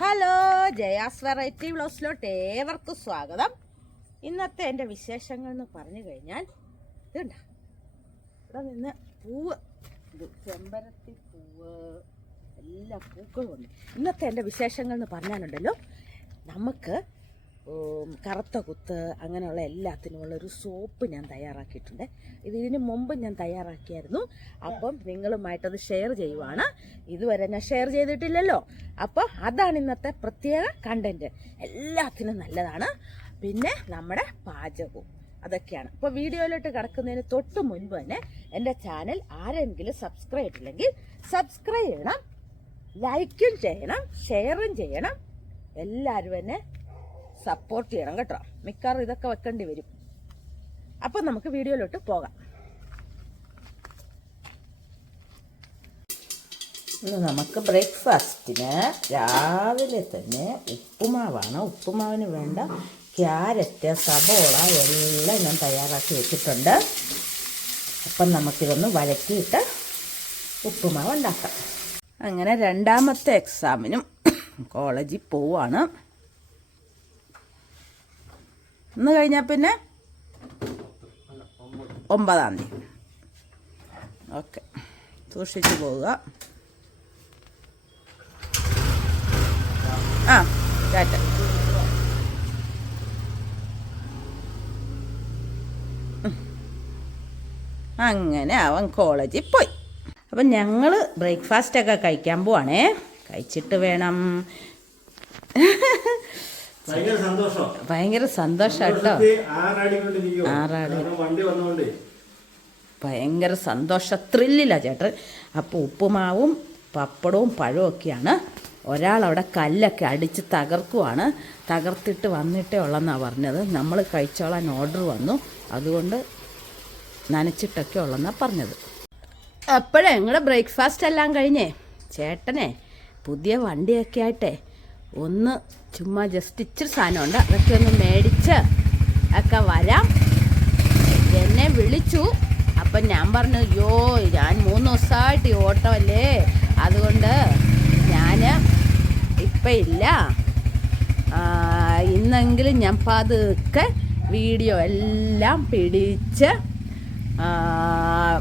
Hello, Jaya's variety വ്ലോഗ്സിലോട്ട് ഏവർക്കും സ്വാഗതം. ഇന്നത്തെ എൻ്റെ വിശേഷങ്ങൾ എന്ന് പറഞ്ഞു കഴിഞ്ഞാൽ ഇതുണ്ട ഇവിടെ നിന്ന് പൂവ്, ഇത് ചെമ്പരത്തി പൂവ്, എല്ലാ പൂക്കളും ഉണ്ട്. ഇന്നത്തെ എൻ്റെ വിശേഷങ്ങൾ എന്ന് പറഞ്ഞാലുണ്ടല്ലോ, നമുക്ക് കറുത്ത കുത്ത് അങ്ങനെയുള്ള എല്ലാത്തിനുമുള്ളൊരു സോപ്പ് ഞാൻ തയ്യാറാക്കിയിട്ടുണ്ട്. ഇതിന് മുമ്പ് ഞാൻ തയ്യാറാക്കിയായിരുന്നു. അപ്പം നിങ്ങളുമായിട്ടത് ഷെയർ ചെയ്യുവാണ്. ഇതുവരെ ഞാൻ ഷെയർ ചെയ്തിട്ടില്ലല്ലോ. അപ്പോൾ അതാണ് ഇന്നത്തെ പ്രത്യേക കണ്ടന്റ്. എല്ലാത്തിനും നല്ലതാണ്. പിന്നെ നമ്മുടെ പാചകവും അതൊക്കെയാണ്. അപ്പോൾ വീഡിയോയിലോട്ട് കിടക്കുന്നതിന് തൊട്ട് മുൻപ് തന്നെ എൻ്റെ ചാനൽ ആരെങ്കിലും സബ്സ്ക്രൈബ് ചെയ്തില്ലെങ്കിൽ സബ്സ്ക്രൈബ് ചെയ്യണം, ലൈക്കും ചെയ്യണം, ഷെയറും ചെയ്യണം. എല്ലാവരും എന്നെ സപ്പോർട്ട് ചെയ്യണം കേട്ടോ. മിക്കവാറും ഇതൊക്കെ വെക്കേണ്ടി വരും. അപ്പം നമുക്ക് വീഡിയോയിലോട്ട് പോകാം. ഇന്ന് നമുക്ക് ബ്രേക്ക്ഫാസ്റ്റിന് രാവിലെ തന്നെ ഉപ്പുമാവാണ്. ഉപ്പുമാവിന് വേണ്ട ക്യാരറ്റ്, സബോള എല്ലാം ഞാൻ തയ്യാറാക്കി വെച്ചിട്ടുണ്ട്. അപ്പം നമുക്കിതൊന്ന് വഴറ്റിയിട്ട് ഉപ്പുമാവ് ഉണ്ടാക്കാം. അങ്ങനെ രണ്ടാമത്തെ എക്സാമിനും കോളേജിൽ പോവാണ്. ഇന്ന് കഴിഞ്ഞാൽ പിന്നെ 9-ാം തീയതി. ഓക്കെ, സൂക്ഷിച്ചു പോവുക. ടാറ്റ. അങ്ങനെ അവൻ കോളേജിൽ പോയി. അപ്പം ഞങ്ങൾ ബ്രേക്ക്ഫാസ്റ്റൊക്കെ കഴിക്കാൻ പോവാണേ. കഴിച്ചിട്ട് വേണം. ഭയങ്കര സന്തോഷം കേട്ടോ. ഭയങ്കര സന്തോഷ ത്രില്ലില്ല ചേട്ടൻ. അപ്പോൾ ഉപ്പുമാവും പപ്പടവും പഴവും ഒക്കെയാണ്. ഒരാളവിടെ കല്ലൊക്കെ അടിച്ച് തകർക്കുവാണ്. തകർത്തിട്ട് വന്നിട്ടേ ഉള്ളെന്നാണ് പറഞ്ഞത്. നമ്മൾ കഴിച്ചോളാൻ ഓർഡർ വന്നു, അതുകൊണ്ട് നനച്ചിട്ടൊക്കെ ഉള്ളെന്നാണ് പറഞ്ഞത്. അപ്പോഴേ ഞങ്ങളുടെ ബ്രേക്ക്ഫാസ്റ്റ് എല്ലാം കഴിഞ്ഞേ ചേട്ടനെ പുതിയ വണ്ടിയൊക്കെ ആയിട്ടേ ഒന്ന് ചുമ്മാ ജസ്റ്റ് ഇച്ചിരി സാധനമുണ്ട്, അതൊക്കെ ഒന്ന് മേടിച്ച് ഒക്കെ വരാം. എന്നെ വിളിച്ചു. അപ്പം ഞാൻ പറഞ്ഞു, അയ്യോ ഞാൻ 3 ദിവസമായിട്ട് ഈ ഓട്ടമല്ലേ, അതുകൊണ്ട് ഞാൻ ഇപ്പം ഇല്ല, ഇന്നെങ്കിലും ഞാൻ പതുക്കെ വീഡിയോ എല്ലാം പിടിച്ച്.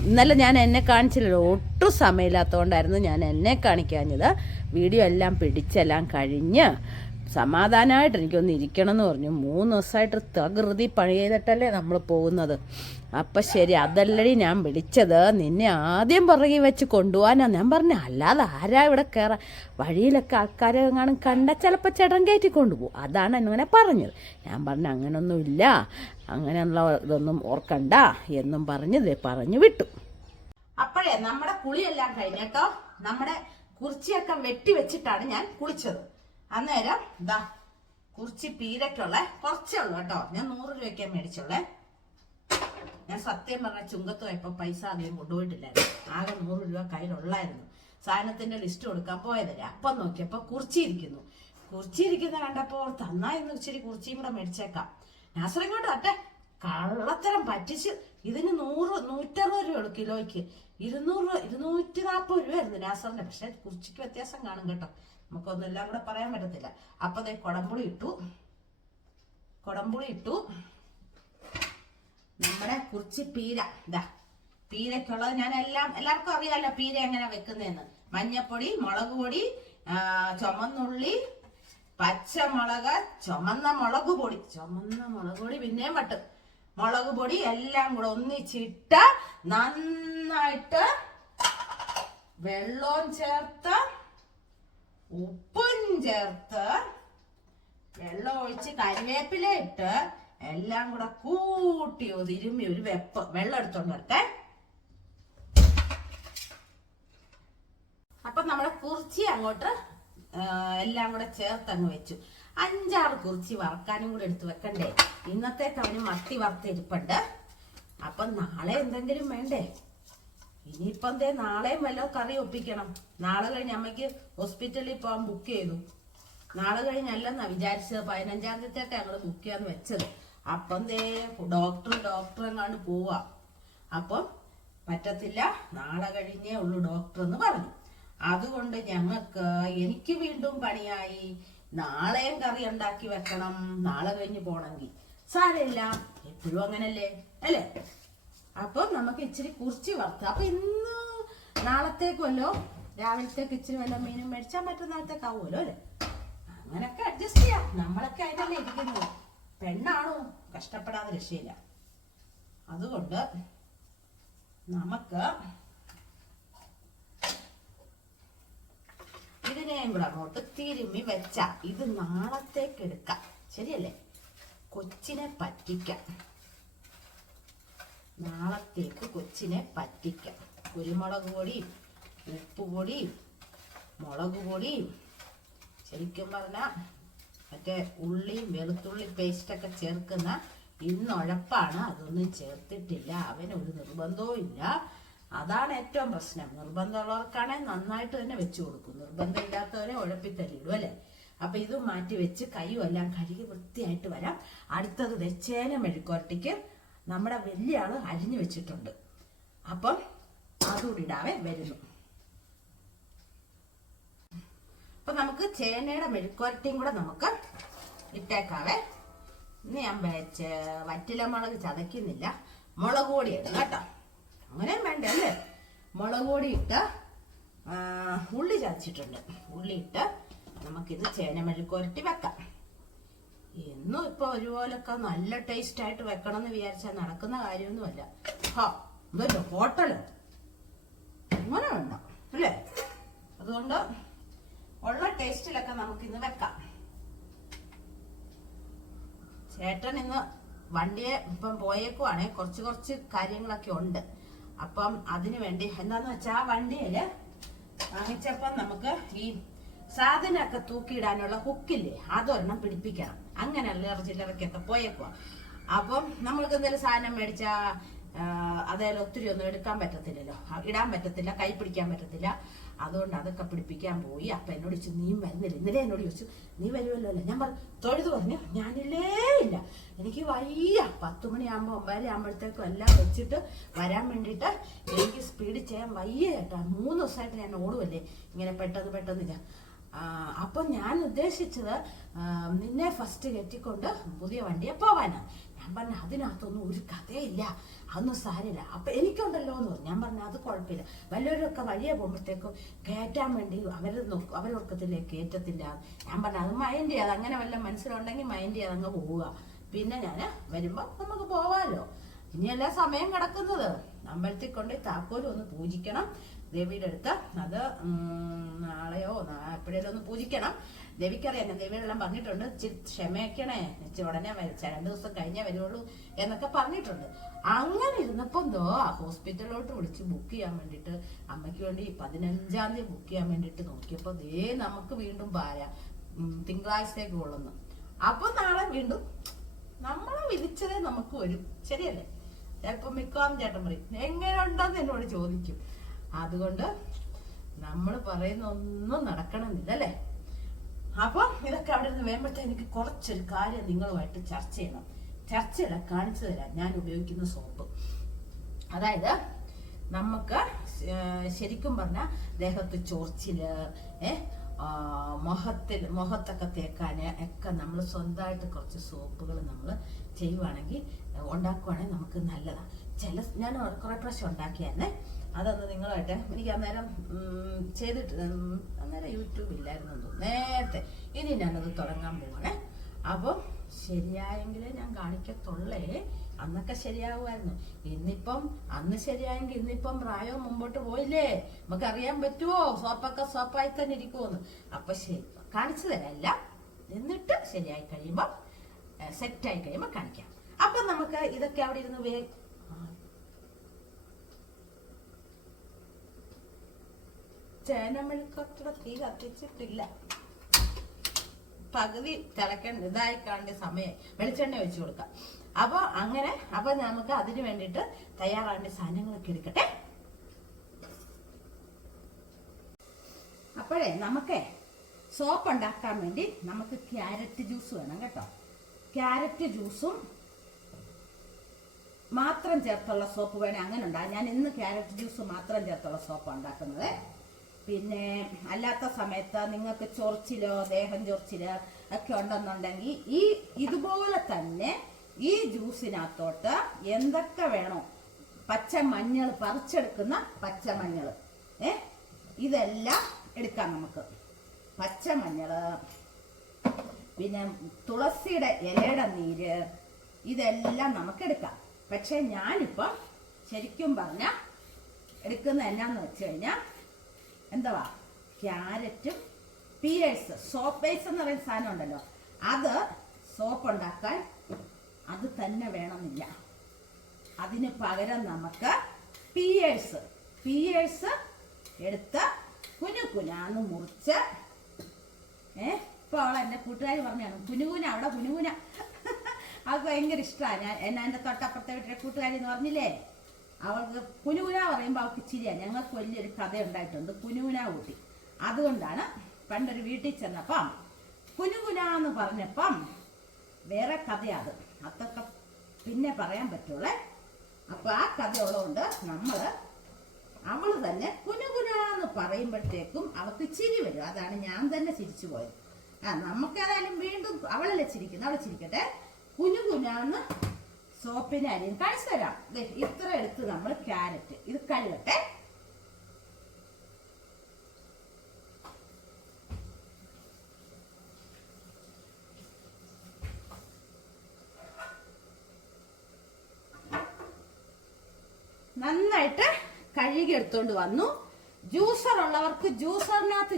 ഇന്നലെ ഞാൻ എന്നെ കാണിച്ചില്ലല്ലോ, ഒട്ടും സമയമില്ലാത്തതുകൊണ്ടായിരുന്നു ഞാൻ എന്നെ കാണിക്കാഞ്ഞത്. വീഡിയോ എല്ലാം പിടിച്ചെല്ലാം കഴിഞ്ഞ് സമാധാനമായിട്ട് എനിക്കൊന്ന് ഇരിക്കണം എന്ന് പറഞ്ഞു. 3 ദിവസമായിട്ട് തകൃതി പണി ചെയ്തിട്ടല്ലേ നമ്മൾ പോകുന്നത്. അപ്പം ശരി, അതല്ലടി ഞാൻ വിളിച്ചത്, നിന്നെ ആദ്യം പുറകെ വെച്ച് കൊണ്ടുപോകാനാണ്. ഞാൻ പറഞ്ഞു, അല്ലാതെ ആരാ ഇവിടെ കയറാൻ, വഴിയിലൊക്കെ ആൾക്കാരെ എങ്ങാനും കണ്ട ചിലപ്പോൾ ചേട്ടൻ കയറ്റി കൊണ്ടുപോകും, അതാണ് അങ്ങനെ പറഞ്ഞത്. ഞാൻ പറഞ്ഞു, അങ്ങനൊന്നുമില്ല, അങ്ങനെയുള്ള ഇതൊന്നും ഓർക്കണ്ട എന്നും പറഞ്ഞു വിട്ടു. അപ്പോഴേ നമ്മുടെ കുളിയെല്ലാം കഴിഞ്ഞേട്ടോ. നമ്മുടെ കുർച്ചിയൊക്കെ വെട്ടി വെച്ചിട്ടാണ് ഞാൻ കുളിച്ചത്. അന്നേരം ഇതാ കുർച്ചി പീരക്കുള്ള കുറച്ചേ ഉള്ളൂ കേട്ടോ. ഞാൻ 100 രൂപയ്ക്ക് മേടിച്ചുള്ളേ. ഞാൻ സത്യം പറഞ്ഞ ചുങ്കത്ത് പോയപ്പോൾ പൈസ അധികം കൊണ്ടുപോയിട്ടില്ലായിരുന്നു. ആകെ 100 രൂപ കയ്യിലുള്ളായിരുന്നു. സാധനത്തിന്റെ ലിസ്റ്റ് കൊടുക്കാൻ പോയതല്ലേ. അപ്പം നോക്കിയപ്പോൾ കുർച്ചിയിരിക്കുന്ന കണ്ടപ്പോൾ തന്നായിരുന്നു ഇച്ചിരി കുർച്ചിയും കൂടെ മേടിച്ചേക്കാം. നാസറിങ്ങോട്ട് അട്ടെ കള്ളത്തരം പറ്റിച്ച്. ഇതിന് 100-160 രൂപയുള്ളൂ കിലോയ്ക്ക്. 200-240 രൂപയായിരുന്നു നാസറിന്റെ. പക്ഷെ കുർച്ചിക്ക് വ്യത്യാസം കാണും കേട്ടോ, നമുക്കൊന്നും എല്ലാം കൂടെ പറയാൻ പറ്റത്തില്ല. അപ്പൊ ദേ കൊടംപുളി ഇട്ടു. നമ്മുടെ കുർച്ചി പീര, ഇതാ പീരക്കുള്ളത് ഞാൻ എല്ലാവർക്കും അറിയാലോ പീര എങ്ങനെ വെക്കുന്നതെന്ന്. മഞ്ഞപ്പൊടി, മുളക് പൊടി, ചുമന്നുള്ളി, പച്ചമുളക്, ചുമന്ന മുളക് പൊടി പിന്നെയും വട്ട് മുളക് പൊടി എല്ലാം കൂടെ ഒന്നിച്ചിട്ട് നന്നായിട്ട് വെള്ളവും ചേർത്ത് ഉപ്പും ചേർത്ത് വെള്ളം ഒഴിച്ച് കരിവേപ്പില ഇട്ട് എല്ലാം കൂടെ കൂട്ടി ഒതിരുമ്മി ഒരു വെള്ളം എടുത്തോണ്ട് വരട്ടെ. അപ്പൊ നമ്മുടെ കുർച്ചി അങ്ങോട്ട് എല്ലാം കൂടെ ചേർത്ത് അങ്ങ് വെച്ചു. 5-6 കുർച്ചി വറക്കാനും കൂടെ എടുത്ത് വെക്കണ്ടേ. ഇന്നത്തേക്ക് അവന് മത്തി വറുത്തിരിപ്പുണ്ട്. അപ്പൊ നാളെ എന്തെങ്കിലും വേണ്ടേ. ഇനിയിപ്പം നാളെയും വല്ല കറി ഒപ്പിക്കണം. നാളെ കഴിഞ്ഞ് അമ്മയ്ക്ക് ഹോസ്പിറ്റലിൽ പോകാൻ ബുക്ക് ചെയ്തു. നാളെ കഴിഞ്ഞല്ലെന്നാ വിചാരിച്ചത്. 15-ാം തീയതിയൊക്കെ ഞങ്ങൾ ബുക്ക് ചെയ്യാന്ന് വെച്ചത്. അപ്പം ഡോക്ടർ എങ്ങാണ്ട് പോവാ. അപ്പം പറ്റത്തില്ല, നാളെ കഴിഞ്ഞേ ഉള്ളൂ ഡോക്ടർ എന്ന് പറഞ്ഞു. അതുകൊണ്ട് എനിക്ക് വീണ്ടും പണിയായി. നാളെയും കറി ഉണ്ടാക്കി വെക്കണം, നാളെ കഴിഞ്ഞ് പോണെങ്കിൽ. സാരമില്ല, എപ്പോഴും അങ്ങനല്ലേ അല്ലേ? അപ്പൊ നമുക്ക് ഇച്ചിരി കുറിച്ച് വറുത്ത. അപ്പൊ ഇന്ന് നാളത്തേക്കുമല്ലോ, രാവിലത്തേക്ക് ഇച്ചിരി വല്ല മീനും മേടിച്ചാൽ മറ്റന്നാളത്തേക്കാവുമല്ലോ അല്ലേ? അങ്ങനൊക്കെ അഡ്ജസ്റ്റ് ചെയ്യാം. നമ്മളൊക്കെ അതിനല്ലേ ഇരിക്കുന്നത്. പെണ്ണാണോ കഷ്ടപ്പെടാതെ രക്ഷയില്ല. അതുകൊണ്ട് നമുക്ക് ഇതിനെയും കൂടെ അങ്ങോട്ട് തിരുമ്മി വെച്ച ഇത് നാളത്തേക്ക് എടുക്കാം. ശരിയല്ലേ? കൊച്ചിനെ പറ്റിക്കാം. നാളത്തേക്ക് കൊച്ചിനെ പറ്റിക്കാം. കുരുമുളക് പൊടി, ഉപ്പുപൊടി, മുളക് പൊടി, ശരിക്കും പറഞ്ഞാൽ മറ്റേ ഉള്ളിയും വെളുത്തുള്ളി പേസ്റ്റൊക്കെ ചേർക്കുന്ന ഇന്നുഴപ്പാണ്. അതൊന്നും ചേർത്തിട്ടില്ല. അവനൊരു നിർബന്ധവും ഇല്ല. അതാണ് ഏറ്റവും പ്രശ്നം. നിർബന്ധമുള്ളവർക്കാണെങ്കിൽ നന്നായിട്ട് തന്നെ വെച്ചു കൊടുക്കും. നിർബന്ധം ഇല്ലാത്തവരെ ഉഴപ്പിത്തല്ലിടും അല്ലേ? അപ്പൊ ഇത് മാറ്റി വെച്ച് കൈയും എല്ലാം കഴുകി വൃത്തിയായിട്ട് വരാം. അടുത്തത് ചേന മെഴുക്കുവരട്ടിക്ക് നമ്മുടെ വലിയ ആള് അരിഞ്ഞു വെച്ചിട്ടുണ്ട്. അപ്പം അതുകൂടി ഇടാവേ വരുന്നു. അപ്പൊ നമുക്ക് ചേനയുടെ മെഴുക്കുവരട്ടിയും കൂടെ നമുക്ക് ഇട്ടേക്കാവേ. ഇന്ന് ഞാൻ വറ്റില മുളക് ചതയ്ക്കുന്നില്ല, മുളക് പൊടി ഇടും കേട്ടോ. അങ്ങനെയും വേണ്ട അല്ലേ? മുളക് പൊടി ഇട്ട് ഉള്ളി ചതച്ചിട്ടുണ്ട്. ഉള്ളി ഇട്ട് നമുക്കിത് ചേന മെഴുക്കുവരട്ടി വെക്കാം. എന്നും ഇപ്പൊ ഒരുപോലൊക്കെ നല്ല ടേസ്റ്റ് ആയിട്ട് വെക്കണം എന്ന് വിചാരിച്ചാൽ നടക്കുന്ന കാര്യമൊന്നുമല്ല. എന്തല്ലോ ഹോട്ടലോ അങ്ങനെ വേണ്ട അല്ലേ? അതുകൊണ്ട് ഉള്ള ടേസ്റ്റിലൊക്കെ നമുക്കിന്ന് വെക്കാം. ചേട്ടൻ ഇന്ന് വണ്ടിയെ ഇപ്പം പോയേക്കുവാണേ. കുറച്ച് കാര്യങ്ങളൊക്കെ ഉണ്ട്. അപ്പം അതിനു വേണ്ടി എന്താന്ന് വെച്ചാ വണ്ടിയില് വാങ്ങിച്ചപ്പം നമുക്ക് ഈ സാധനമൊക്കെ തൂക്കിയിടാനുള്ള ഹുക്കില്ലേ, അതൊരെണ്ണം പിടിപ്പിക്കണം. അങ്ങനെ ചില്ലറക്കൊക്കെ പോയേക്കുവാ. അപ്പം നമ്മൾക്ക് എന്തെങ്കിലും സാധനം മേടിച്ചാ അതായത് ഒത്തിരി ഒന്നും എടുക്കാൻ പറ്റത്തില്ലല്ലോ, ഇടാൻ പറ്റത്തില്ല, കൈ പിടിക്കാൻ പറ്റത്തില്ല. അതുകൊണ്ട് അതൊക്കെ പിടിപ്പിക്കാൻ പോയി. അപ്പൊ എന്നോട് ചോദിച്ചു നീ വരുന്നില്ല. ഇന്നലെ എന്നോട് ചോദിച്ചു നീ വരുമല്ലോ അല്ലേ? ഞാൻ തൊഴുതു പറഞ്ഞു ഞാനില്ലേ ഇല്ല, എനിക്ക് വയ്യ. 10 മണിയാകുമ്പോൾ 9 ആകുമ്പോഴത്തേക്കും എല്ലാം വെച്ചിട്ട് വരാൻ വേണ്ടിയിട്ട് എനിക്ക് സ്പീഡ് ചെയ്യാൻ വയ്യ കേട്ടോ. 3 ദിവസമായിട്ട് ഞാൻ ഓടുമല്ലേ ഇങ്ങനെ പെട്ടെന്ന്. അപ്പൊ ഞാൻ ഉദ്ദേശിച്ചത് നിന്നെ ഫസ്റ്റ് കെട്ടിക്കൊണ്ട് പുതിയ വണ്ടിയെ പോവാനാ. ഞാൻ പറഞ്ഞു അതിനകത്തൊന്നും ഒരു കഥയില്ല, അതൊന്നും സാരില്ല. അപ്പൊ എനിക്കുണ്ടല്ലോ എന്ന് പറഞ്ഞു. ഞാൻ പറഞ്ഞു അത് കുഴപ്പമില്ല, വല്ലവരൊക്കെ വഴിയെ പോകുമ്പോഴത്തേക്കും കയറ്റാൻ വേണ്ടി അവരൊക്കത്തില്ലേ, കയറ്റത്തില്ല. ഞാൻ പറഞ്ഞു അത് മൈൻഡ് ചെയ്യാതെ, അങ്ങനെ വല്ല മനസ്സിലുണ്ടെങ്കിൽ മൈൻഡ് ചെയ്യാതെ അങ്ങ് പോവുക. പിന്നെ ഞാൻ വരുമ്പോ നമുക്ക് പോവാലോ. ഇനിയല്ല സമയം കിടക്കുന്നത്. അമ്പലത്തിൽ കൊണ്ട് താക്കോലും ഒന്ന് പൂജിക്കണം ദേവിയുടെ അടുത്ത്. അത് നാളെയോ എപ്പോഴേലും ഒന്ന് പൂജിക്കണം. ദേവിക്കറിയാം, ഞാൻ ദേവിയെല്ലാം പറഞ്ഞിട്ടുണ്ട്. ക്ഷമയ്ക്കണേ, ഉടനെ 2 ദിവസം കഴിഞ്ഞേ വരുള്ളൂ എന്നൊക്കെ പറഞ്ഞിട്ടുണ്ട്. അങ്ങനെ ഇരുന്നപ്പോ എന്തോ ഹോസ്പിറ്റലിലോട്ട് വിളിച്ച് ബുക്ക് ചെയ്യാൻ വേണ്ടിട്ട്, അമ്മയ്ക്ക് വേണ്ടി 15-ാം തീയതി ബുക്ക് ചെയ്യാൻ വേണ്ടിട്ട് നോക്കിയപ്പോ നമുക്ക് വീണ്ടും തിങ്കളാഴ്ചത്തേക്ക് കൊള്ളുന്നു. അപ്പൊ നാളെ വീണ്ടും നമ്മളെ വിധിച്ചതേ നമുക്ക് വരും. ശരിയല്ലേ? ചിലപ്പോ മിക്കവാറും ചേട്ടൻ പറയും എങ്ങനെ ഉണ്ടെന്ന് എന്നോട് ചോദിക്കും. അതുകൊണ്ട് നമ്മൾ പറയുന്ന ഒന്നും നടക്കണമെന്നില്ല അല്ലേ? അപ്പൊ ഇതൊക്കെ അവിടെ നിന്ന് വരുമ്പോഴത്തെ എനിക്ക് കുറച്ചൊരു കാര്യം നിങ്ങളുമായിട്ട് ചർച്ച ചെയ്യണം. ചർച്ചയില കാണിച്ചു തരാം ഞാൻ ഉപയോഗിക്കുന്ന സോപ്പ്. അതായത് നമുക്ക് ശരിക്കും പറഞ്ഞാൽ ദേഹത്ത് ചൊറിച്ചില്, മുഖത്തൊക്കെ തേക്കാന് ഒക്കെ നമ്മൾ സ്വന്തമായിട്ട് കുറച്ച് സോപ്പുകൾ നമ്മൾ ചെയ്യുവാണെങ്കിൽ ഉണ്ടാക്കുവാണെങ്കിൽ നമുക്ക് നല്ലതാണ്. ഞാൻ കുറെ പ്രാവശ്യം ഉണ്ടാക്കിയായിരുന്നേ. അതൊന്ന് നിങ്ങളുമായിട്ട് എനിക്ക് അന്നേരം ചെയ്തിട്ട് അന്നേരം യൂട്യൂബ് ഇല്ലായിരുന്നു നേരത്തെ. ഇനി ഞാനത് തുടങ്ങാൻ പോവാണേ. അപ്പം ശരിയായെങ്കിലേ ഞാൻ കാണിക്കത്തുള്ളേ. അന്നൊക്കെ ശരിയാകുമായിരുന്നു. അന്ന് ശരിയായെങ്കിൽ ഇന്നിപ്പം പ്രായവും മുമ്പോട്ട് പോയില്ലേ? നമുക്കറിയാൻ പറ്റുമോ സോപ്പൊക്കെ സോപ്പായി തന്നെ ഇരിക്കുമെന്ന്? അപ്പൊ ശരി കാണിച്ചു തരാല്ല. എന്നിട്ട് ശരിയായി കഴിയുമ്പോ സെറ്റായി കഴിയുമ്പോ കാണിക്കാം. അപ്പൊ നമുക്ക് ഇതൊക്കെ അവിടെ ഇരുന്ന് ചേനമെഴുക്കത്ര തീ കത്തിച്ചിട്ടില്ല. പകുതി ഇതായി കാണേണ്ട സമയം വെളിച്ചെണ്ണ ഒഴിച്ചു കൊടുക്കാം. അപ്പൊ നമുക്ക് അതിന് വേണ്ടിയിട്ട് തയ്യാറാവേണ്ട സാധനങ്ങളൊക്കെ എടുക്കട്ടെ. അപ്പോഴേ നമുക്ക് സോപ്പ് ഉണ്ടാക്കാൻ വേണ്ടി നമുക്ക് ക്യാരറ്റ് ജ്യൂസ് വേണം കേട്ടോ. ക്യാരറ്റ് ജ്യൂസും മാത്രം ചേർത്തുള്ള സോപ്പ് വേണേ അങ്ങനെ ഉണ്ടാകും. ഞാൻ ഇന്ന് ക്യാരറ്റ് ജ്യൂസ് മാത്രം ചേർത്തുള്ള സോപ്പ് ഉണ്ടാക്കുന്നത്. പിന്നെ അല്ലാത്ത സമയത്ത് നിങ്ങൾക്ക് ചൊറിച്ചിലോ ദേഹം ചൊറിച്ചിലോ ഒക്കെ ഉണ്ടെന്നുണ്ടെങ്കിൽ ഇതുപോലെ തന്നെ ഈ ജ്യൂസിനകത്തോട്ട് എന്തൊക്കെ വേണോ, പച്ചമഞ്ഞൾ, പറിച്ചെടുക്കുന്ന പച്ചമഞ്ഞൾ, ഇതെല്ലാം എടുക്കാം നമുക്ക്. പച്ചമഞ്ഞള്, പിന്നെ തുളസിയുടെ ഇലയുടെ നീര്, ഇതെല്ലാം നമുക്ക് എടുക്കാം. പക്ഷെ ഞാനിപ്പം ശരിക്കും പറഞ്ഞ എടുക്കുന്ന എന്നാന്ന് വെച്ച് കഴിഞ്ഞാൽ എന്തുവാ, ക്യാരറ്റും പിയേഴ്സ്, സോപ്പ് ബേസ് എന്ന് പറയുന്ന സാധനം ഉണ്ടല്ലോ, അത് സോപ്പ് ഉണ്ടാക്കാൻ അത് തന്നെ വേണമെന്നില്ല. അതിന് പകരം നമുക്ക് പിയേഴ്സ് എടുത്ത് കുനുകുനാന്ന് മുറിച്ച്, ഇപ്പോൾ അവൾ എൻ്റെ കൂട്ടുകാരി പറഞ്ഞാണ് കുനുകുന, അവിടെ കുനുകുന അത് ഭയങ്കര ഇഷ്ടമാണ്. എൻ്റെ തൊട്ടപ്പുറത്തെ വീട്ടിലെ കൂട്ടുകാരി എന്ന് പറഞ്ഞില്ലേ, അവൾക്ക് കുനുകുന പറയുമ്പോൾ അവൾക്ക് ചിരിയാണ്. ഞങ്ങൾക്ക് വലിയൊരു കഥ ഉണ്ടായിട്ടുണ്ട്, കുനുകുന കൂട്ടി. അതുകൊണ്ടാണ് പണ്ടൊരു വീട്ടിൽ ചെന്നപ്പം കുനുകുന എന്ന് പറഞ്ഞപ്പം വേറെ കഥയാണ്, അതൊക്കെ പിന്നെ പറയാൻ പറ്റുള്ളേ. അപ്പൊ ആ കഥ ഉള്ളതുകൊണ്ട് അവള് തന്നെ കുനുകുന എന്ന് പറയുമ്പോഴത്തേക്കും അവൾക്ക് ചിരി വരും. അതാണ് ഞാൻ തന്നെ ചിരിച്ചു പോയത്. നമുക്കേതായാലും വീണ്ടും അവളല്ലേ ചിരിക്കുന്നത്, അവള് ചിരിക്കട്ടെ. കുനുകുനാന്ന് സോപ്പിന് അരിയും കാണിച്ചു തരാം. ഇത്ര എടുത്ത് നമ്മൾ ക്യാരറ്റ് ഇത് കഴുകട്ടെ. നന്നായിട്ട് കഴുകി എടുത്തോണ്ട് വന്നു. ജ്യൂസർ ഉള്ളവർക്ക് ജ്യൂസറിനകത്ത്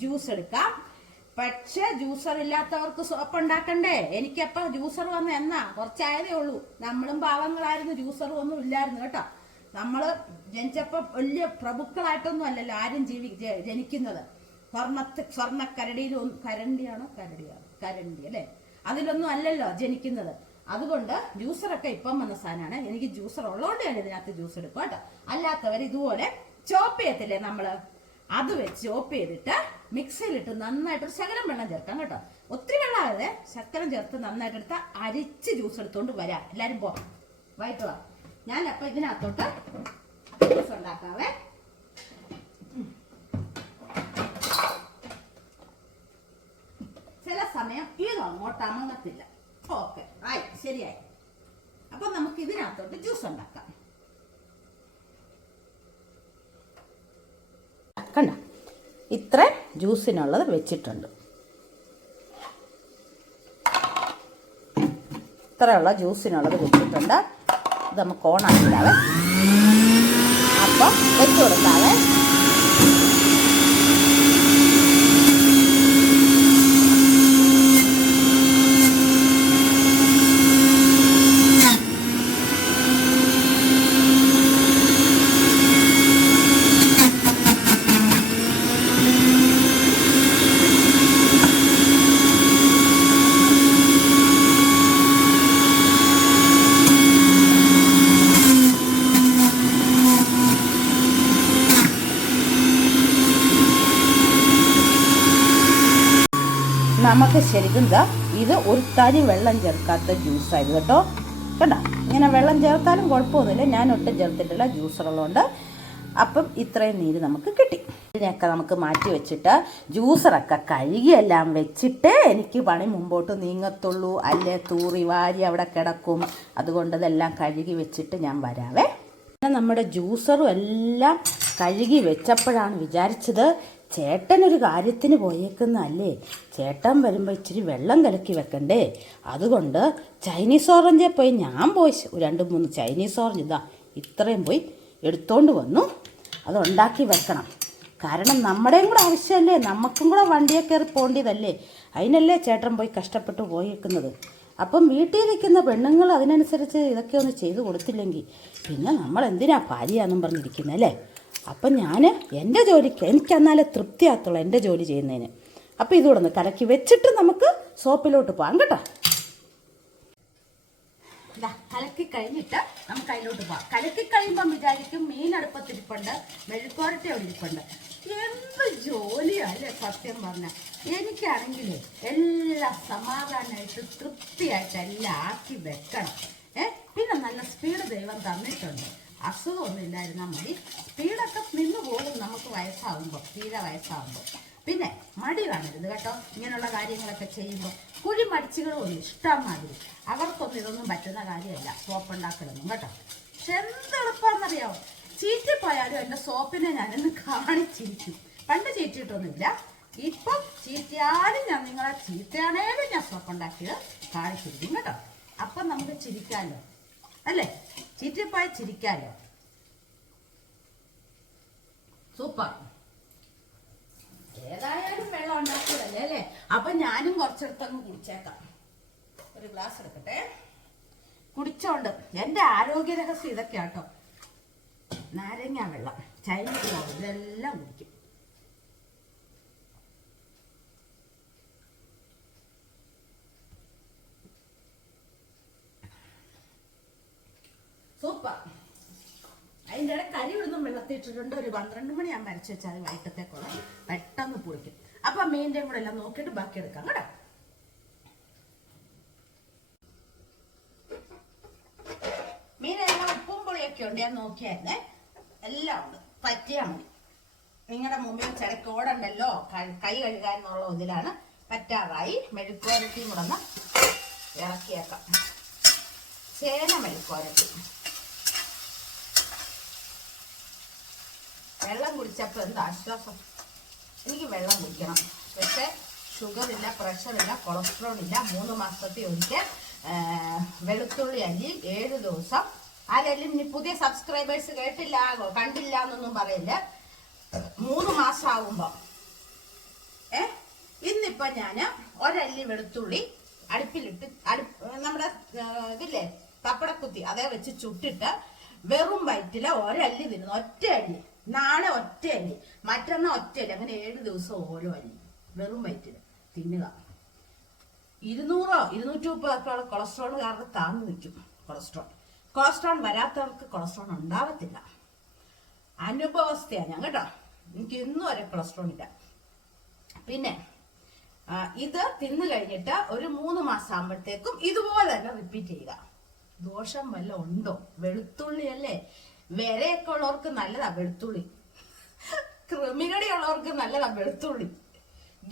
ജ്യൂസ് എടുക്കാം. പക്ഷെ ജ്യൂസർ ഇല്ലാത്തവർക്ക് സോപ്പ് ഉണ്ടാക്കണ്ടേ? എനിക്കപ്പ ജ്യൂസർ വന്ന് എന്നാ കുറച്ചായതേ ഉള്ളൂ. നമ്മളും പാവങ്ങളായിരുന്നു, ജ്യൂസറും ഒന്നും ഇല്ലായിരുന്നു കേട്ടോ. നമ്മള് ജനിച്ചപ്പോ വലിയ പ്രഭുക്കളായിട്ടൊന്നും അല്ലല്ലോ ആരും ജനിക്കുന്നത്. സ്വർണ്ണ കരടിയിലും, കരണ്ടി അല്ലെ, അതിലൊന്നും അല്ലല്ലോ ജനിക്കുന്നത്. അതുകൊണ്ട് ജ്യൂസറൊക്കെ ഇപ്പം വന്ന സാധനമാണ്. എനിക്ക് ജ്യൂസർ ഉള്ളതുകൊണ്ട് ഞാൻ ഇതിനകത്ത് ജ്യൂസ് എടുക്കും കേട്ടോ. അല്ലാത്തവർ ഇതുപോലെ ചോപ്പ് ചെയ്യത്തില്ലേ നമ്മള്, അത് വെച്ച് ചോപ്പ് ചെയ്തിട്ട് മിക്സിയിലിട്ട് നന്നായിട്ട് ശകലം വെള്ളം ചേർക്കാം കേട്ടോ. ഒത്തിരി വെള്ളമാകതെ ശകലം ചേർത്ത് നന്നായിട്ട് എടുത്ത് അരിച്ച് ജ്യൂസ് എടുത്തോണ്ട് വരാം. എല്ലാരും പോ, വൈകിട്ട് വാ. ഞാൻ അപ്പൊ ഇതിനകത്തോട്ട് ജ്യൂസ് ഉണ്ടാക്കാവേ. ചില സമയം ഇതങ്ങോട്ട് അമങ്ങത്തില്ല. ഓക്കെ, ആയി, ശരിയായി. അപ്പൊ നമുക്ക് ഇതിനകത്തോട്ട് ജ്യൂസ് ഉണ്ടാക്കാം. കണ്ട, ഇത്ര ജ്യൂസിനുള്ളത് വെച്ചിട്ടുണ്ട്. ഇത്രയുള്ള ജ്യൂസിനുള്ളത് വെച്ചിട്ടുണ്ട്. ഇത് നമുക്ക് ഓണാക്കിടാവേ. അപ്പം വെച്ചു കൊടുക്കാവേ. നമുക്ക് ശരിക്കും ഇത് ഒരു തരി വെള്ളം ചേർക്കാത്ത ജ്യൂസായത് കേട്ടോ. കേട്ടോ, ഇങ്ങനെ വെള്ളം ചേർത്താലും കുഴപ്പമൊന്നുമില്ല. ഞാൻ ഒട്ടും ചേർത്തിട്ടില്ല, ജ്യൂസറുള്ളതുകൊണ്ട്. അപ്പം ഇത്രയും നീര് നമുക്ക് കിട്ടി. ഇതിനെയൊക്കെ നമുക്ക് മാറ്റി വെച്ചിട്ട് ജ്യൂസറൊക്കെ കഴുകിയെല്ലാം വെച്ചിട്ട് എനിക്ക് പണി മുമ്പോട്ട് നീങ്ങത്തുള്ളൂ. അല്ലേ തൂറി വാരി അവിടെ കിടക്കും. അതുകൊണ്ട് ഇതെല്ലാം കഴുകി വെച്ചിട്ട് ഞാൻ വരാവേ. നമ്മുടെ ജ്യൂസറും എല്ലാം കഴുകി വെച്ചപ്പോഴാണ് വിചാരിച്ചത്, ചേട്ടനൊരു കാര്യത്തിന് പോയേക്കുന്നല്ലേ, ചേട്ടൻ വരുമ്പോൾ ഇച്ചിരി വെള്ളം കലക്കി വെക്കണ്ടേ. അതുകൊണ്ട് ചൈനീസ് ഓറഞ്ചെ പോയി ഞാൻ പോയി 2-3 ചൈനീസ് ഓറഞ്ച് ഇത്രയും പോയി എടുത്തോണ്ട് വന്നു. അതുണ്ടാക്കി വെക്കണം. കാരണം നമ്മുടെയും കൂടെ ആവശ്യമല്ലേ, നമുക്കും കൂടെ വണ്ടിയെ കയറി പോകേണ്ടതല്ലേ. അതിനല്ലേ ചേട്ടൻ പോയി കഷ്ടപ്പെട്ട് പോയേക്കുന്നത്. അപ്പം വീട്ടിലിരിക്കുന്ന പെണ്ണുങ്ങൾ അതിനനുസരിച്ച് ഇതൊക്കെ ഒന്ന് ചെയ്തു കൊടുത്തില്ലെങ്കിൽ പിന്നെ നമ്മൾ എന്തിനാ ഭാര്യയാണെന്നും പറഞ്ഞിരിക്കുന്നത് അല്ലേ. അപ്പം ഞാൻ എൻ്റെ ജോലിക്ക് എനിക്ക് എന്നാലേ തൃപ്തിയാകത്തുള്ളൂ, എൻ്റെ ജോലി ചെയ്യുന്നതിന്. അപ്പം ഇതുകൂടെ ഒന്ന് കലക്കി വെച്ചിട്ട് നമുക്ക് സോപ്പിലോട്ട് പോകാം കേട്ടോ. കലക്കി കഴിഞ്ഞിട്ട് നമുക്ക് അതിലോട്ട് പോകാം. കലക്കി കഴിയുമ്പം വിചാരിക്കും മീൻ അടുപ്പത്തിരിപ്പുണ്ട്, മെഴുക്കുവരട്ടി ഇരിപ്പുണ്ട്. എന്ത് ജോലിയല്ലേ സത്യം പറഞ്ഞാൽ. എനിക്കാണെങ്കിൽ എല്ലാം സമാധാനമായിട്ട് തൃപ്തിയായിട്ട് എല്ലാം ആക്കി വെക്കണം. പിന്നെ നല്ല സ്പീഡ് ദൈവം തന്നിട്ടുണ്ട്. അസുഖമൊന്നും ഇല്ലായിരുന്നാൽ മതി. സ്പീഡൊക്കെ നിന്ന് പോകും നമുക്ക് വയസ്സാകുമ്പോൾ, തീരെ വയസ്സാകുമ്പോൾ. പിന്നെ മടി കാണരുത് കേട്ടോ, ഇങ്ങനെയുള്ള കാര്യങ്ങളൊക്കെ ചെയ്യുമ്പോൾ. കുഴി മടിച്ചുകളൊന്നും ഇഷ്ടം മാതിരി, അവർക്കൊന്നും ഇതൊന്നും പറ്റുന്ന കാര്യമല്ല സോപ്പ് ഉണ്ടാക്കലൊന്നും കേട്ടോ. പക്ഷെ എന്തെളുപ്പാന്നറിയാമോ, ചീറ്റിപ്പോയാലും എൻ്റെ സോപ്പിനെ ഞാനൊന്ന് കാണിച്ചിരിക്കും. പണ്ട് ചീറ്റിയിട്ടൊന്നുമില്ല, ഇപ്പം ചീറ്റിയാലും ഞാൻ നിങ്ങളെ ചീത്തയാണേലും ഞാൻ സോപ്പ് ഉണ്ടാക്കിയത് കാണിച്ചിരിക്കും കേട്ടോ. അപ്പം നമുക്ക് ചിരിക്കാമല്ലോ അല്ലേ, ചീറ്റിപ്പോയി ചിരിക്കാമല്ലോ. സൂപ്പർ. ഏതായാലും വെള്ളം ഉണ്ടാക്കിയതല്ലേ അല്ലേ. അപ്പൊ ഞാനും കുറച്ചെടുത്തങ്ങ് കുടിച്ചേക്കാം. ഒരു ഗ്ലാസ് എടുക്കട്ടെ, കുടിച്ചോണ്ട്. എൻ്റെ ആരോഗ്യ രഹസ്യം ഇതൊക്കെയാട്ടോ. നാരങ്ങ വെള്ളം, ചൈനീസ് വെള്ളം, ഇതെല്ലാം കുടിക്കും. സൂപ്പർ. അതിൻ്റെ ഇടയിൽ കരി ഇടുന്നും വെള്ളത്തിട്ടിട്ടുണ്ട്. ഒരു 12 മണി ഞാൻ അരച്ച് വെച്ചാൽ വൈകിട്ടത്തേക്കുള്ള പെട്ടെന്ന് പൊളിക്കും. അപ്പൊ മീൻ്റെ കൂടെ എല്ലാം നോക്കിയിട്ട് ബാക്കി എടുക്കാം കേട്ടോ. മീനെല്ലാം ഉപ്പും പുളിയൊക്കെ ഉണ്ട്, ഞാൻ നോക്കിയായിരുന്നേ. എല്ലാം ഉണ്ട്, പറ്റിയാൽ മതി. നിങ്ങളുടെ മുമ്പിൽ ചിലക്കോടുണ്ടല്ലോ, കൈ കഴുകാനുള്ള ഇതിലാണ്. പറ്റാറായി. മെഴുക്കുവരട്ടിയും കൂടെ ഒന്ന് ഇറക്കിയേക്കാം. ചേന മെഴുക്കുവരട്ടി. വെള്ളം കുടിച്ചപ്പോൾ എന്ത് ആശ്വാസം. എനിക്ക് വെള്ളം കുടിക്കണം. പക്ഷേ ഷുഗറില്ല, പ്രഷറില്ല, കൊളസ്ട്രോൾ ഇല്ല. 3 മാസത്തെ ഒരിക്കൽ വെളുത്തുള്ളി അല്ലി 7 ദിവസം. ആരെങ്കിലും ഇനി പുതിയ സബ്സ്ക്രൈബേഴ്സ് കേട്ടില്ല, കണ്ടില്ല എന്നൊന്നും പറയില്ല. 3 മാസം ആകുമ്പോൾ ഇന്നിപ്പൊ ഞാൻ ഒരല്ലി വെളുത്തുള്ളി അടുപ്പിലിട്ട്, നമ്മുടെ ഇതില്ലേ പപ്പടക്കുത്തി, അതേ വെച്ച് ചുട്ടിട്ട് വെറും വയറ്റില് ഒരല്ലി തിന്നുന്നു. ഒറ്റ അല്ലി. നാളെ ഒറ്റ അല്ലി, മറ്റന്നാൾ ഒറ്റ അല്ലി. അങ്ങനെ 7 ദിവസം ഓരോ അല്ലി വെറും വയറ്റില് തിന്നുക. 200 230 ഒക്കെ ഉള്ള കൊളസ്ട്രോൾ കാരണം താങ്ങി നിൽക്കും. കൊളസ്ട്രോൾ വരാത്തവർക്ക് കൊളസ്ട്രോൾ ഉണ്ടാവത്തില്ല. അനുഭവസ്ഥയാണ് ഞാൻ കേട്ടോ. എനിക്ക് ഇന്നും വരെ കൊളസ്ട്രോൾ ഇല്ല. പിന്നെ ഇത് തിന്നു കഴിഞ്ഞിട്ട് ഒരു 3 മാസം ആകുമ്പോഴത്തേക്കും ഇതുപോലെ തന്നെ റിപ്പീറ്റ് ചെയ്യുക. ദോഷം വല്ല ഉണ്ടോ? വെളുത്തുള്ളി അല്ലേ, വിരയൊക്കെ ഉള്ളവർക്ക് നല്ലതാ വെളുത്തുള്ളി. കൃമികടി ഉള്ളവർക്ക് നല്ലതാ വെളുത്തുള്ളി.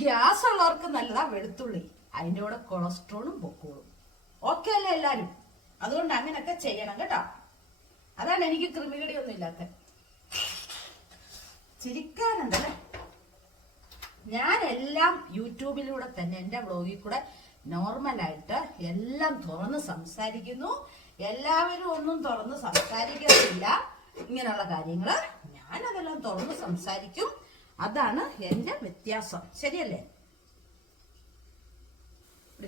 ഗ്യാസ് ഉള്ളവർക്ക് നല്ലതാ വെളുത്തുള്ളി. അതിൻ്റെ കൂടെ കൊളസ്ട്രോളും പൊക്കോളും. ഓക്കെ അല്ലേ എല്ലാരും? അതുകൊണ്ട് അങ്ങനെയൊക്കെ ചെയ്യണം കേട്ടോ. അതാണ് എനിക്ക് കൃമികടിയൊന്നും ഇല്ലാത്ത. ചിരിക്കാനുണ്ടല്ലേ. ഞാൻ എല്ലാം യൂട്യൂബിലൂടെ തന്നെ, എൻ്റെ വ്ളോഗിൽ കൂടെ നോർമലായിട്ട് എല്ലാം തുറന്ന് സംസാരിക്കുന്നു. എല്ലാവരും ഒന്നും തുറന്ന് സംസാരിക്കുന്നില്ല ഇങ്ങനെയുള്ള കാര്യങ്ങള്. ഞാനതെല്ലാം തുറന്ന് സംസാരിക്കും. അതാണ് എൻ്റെ വ്യത്യാസം. ശരിയല്ലേ?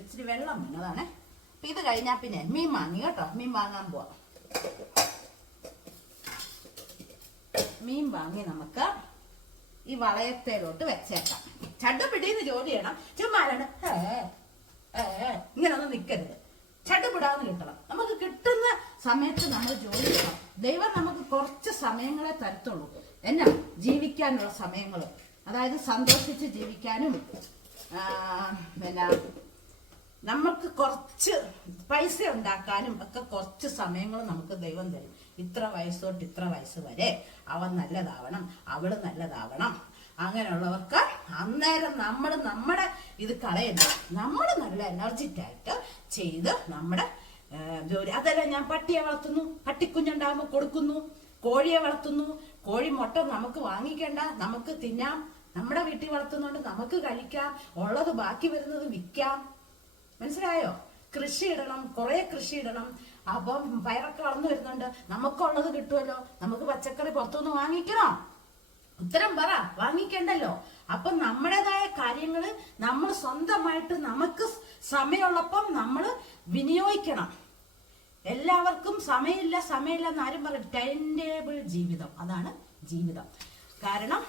ഇച്ചിരി വെള്ളം വീണതാണ്. ഇത് കഴിഞ്ഞാൽ പിന്നെ മീൻ വാങ്ങി കേട്ടോ. മീൻ വാങ്ങാൻ പോവാം. മീൻ വാങ്ങി നമുക്ക് ഈ വളയത്തേലോട്ട് വെച്ചേക്കാം. ചടുപിടിന്ന് ജോലി ചെയ്യണം. ചുമ്മാരാണ് ഇങ്ങനെ ഒന്നും നിൽക്കരുത്. ചടുപിടാന്ന് കിട്ടണം. നമുക്ക് കിട്ടുന്ന സമയത്ത് നമ്മൾ ജോലി ചെയ്യണം. ദൈവം നമുക്ക് കുറച്ച് സമയങ്ങളെ തരത്തുള്ളൂ. എന്നാ ജീവിക്കാനുള്ള സമയങ്ങൾ, അതായത് സന്തോഷിച്ച് ജീവിക്കാനും പിന്നെ നമുക്ക് കുറച്ച് പൈസ ഉണ്ടാക്കാനും ഒക്കെ കുറച്ച് സമയങ്ങൾ നമുക്ക് ദൈവം തരും. ഇത്ര വയസ്സ് തൊട്ട് ഇത്ര വയസ്സ് വരെ അവൻ നല്ലതാവണം, അവള് നല്ലതാവണം. അങ്ങനെയുള്ളവർക്ക് അന്നേരം നമ്മുടെ ഇത് കളയണ്ട. നമ്മൾ നല്ല എനർജിറ്റായിട്ട് ചെയ്ത് നമ്മുടെ ജോലി. അതല്ല, ഞാൻ പട്ടിയെ വളർത്തുന്നു, പട്ടിക്കുഞ്ഞുണ്ടാകുമ്പോൾ കൊടുക്കുന്നു. കോഴിയെ വളർത്തുന്നു, കോഴി മുട്ട നമുക്ക് വാങ്ങിക്കേണ്ട, നമുക്ക് തിന്നാം. നമ്മുടെ വീട്ടിൽ വളർത്തുന്നോണ്ട് നമുക്ക് കഴിക്കാം. ഉള്ളത് ബാക്കി വരുന്നത് വിൽക്കാം. മനസ്സിലായോ? കൃഷി ഇടണം, കുറെ കൃഷി ഇടണം. അപ്പം പയറൊക്കെ വളർന്നു വരുന്നുണ്ട്, നമുക്കുള്ളത് കിട്ടുമല്ലോ. നമുക്ക് പച്ചക്കറി പുറത്തുനിന്ന് വാങ്ങിക്കണോ? ഉത്തരം പറ. വാങ്ങിക്കണ്ടല്ലോ. അപ്പൊ നമ്മുടേതായ കാര്യങ്ങള് നമ്മൾ സ്വന്തമായിട്ട് നമുക്ക് സമയമുള്ളപ്പം നമ്മൾ വിനിയോഗിക്കണം. എല്ലാവർക്കും സമയമില്ല എന്നാരും പറയും. ടൈം ടേബിൾ ജീവിതം, അതാണ് ജീവിതം. കാരണം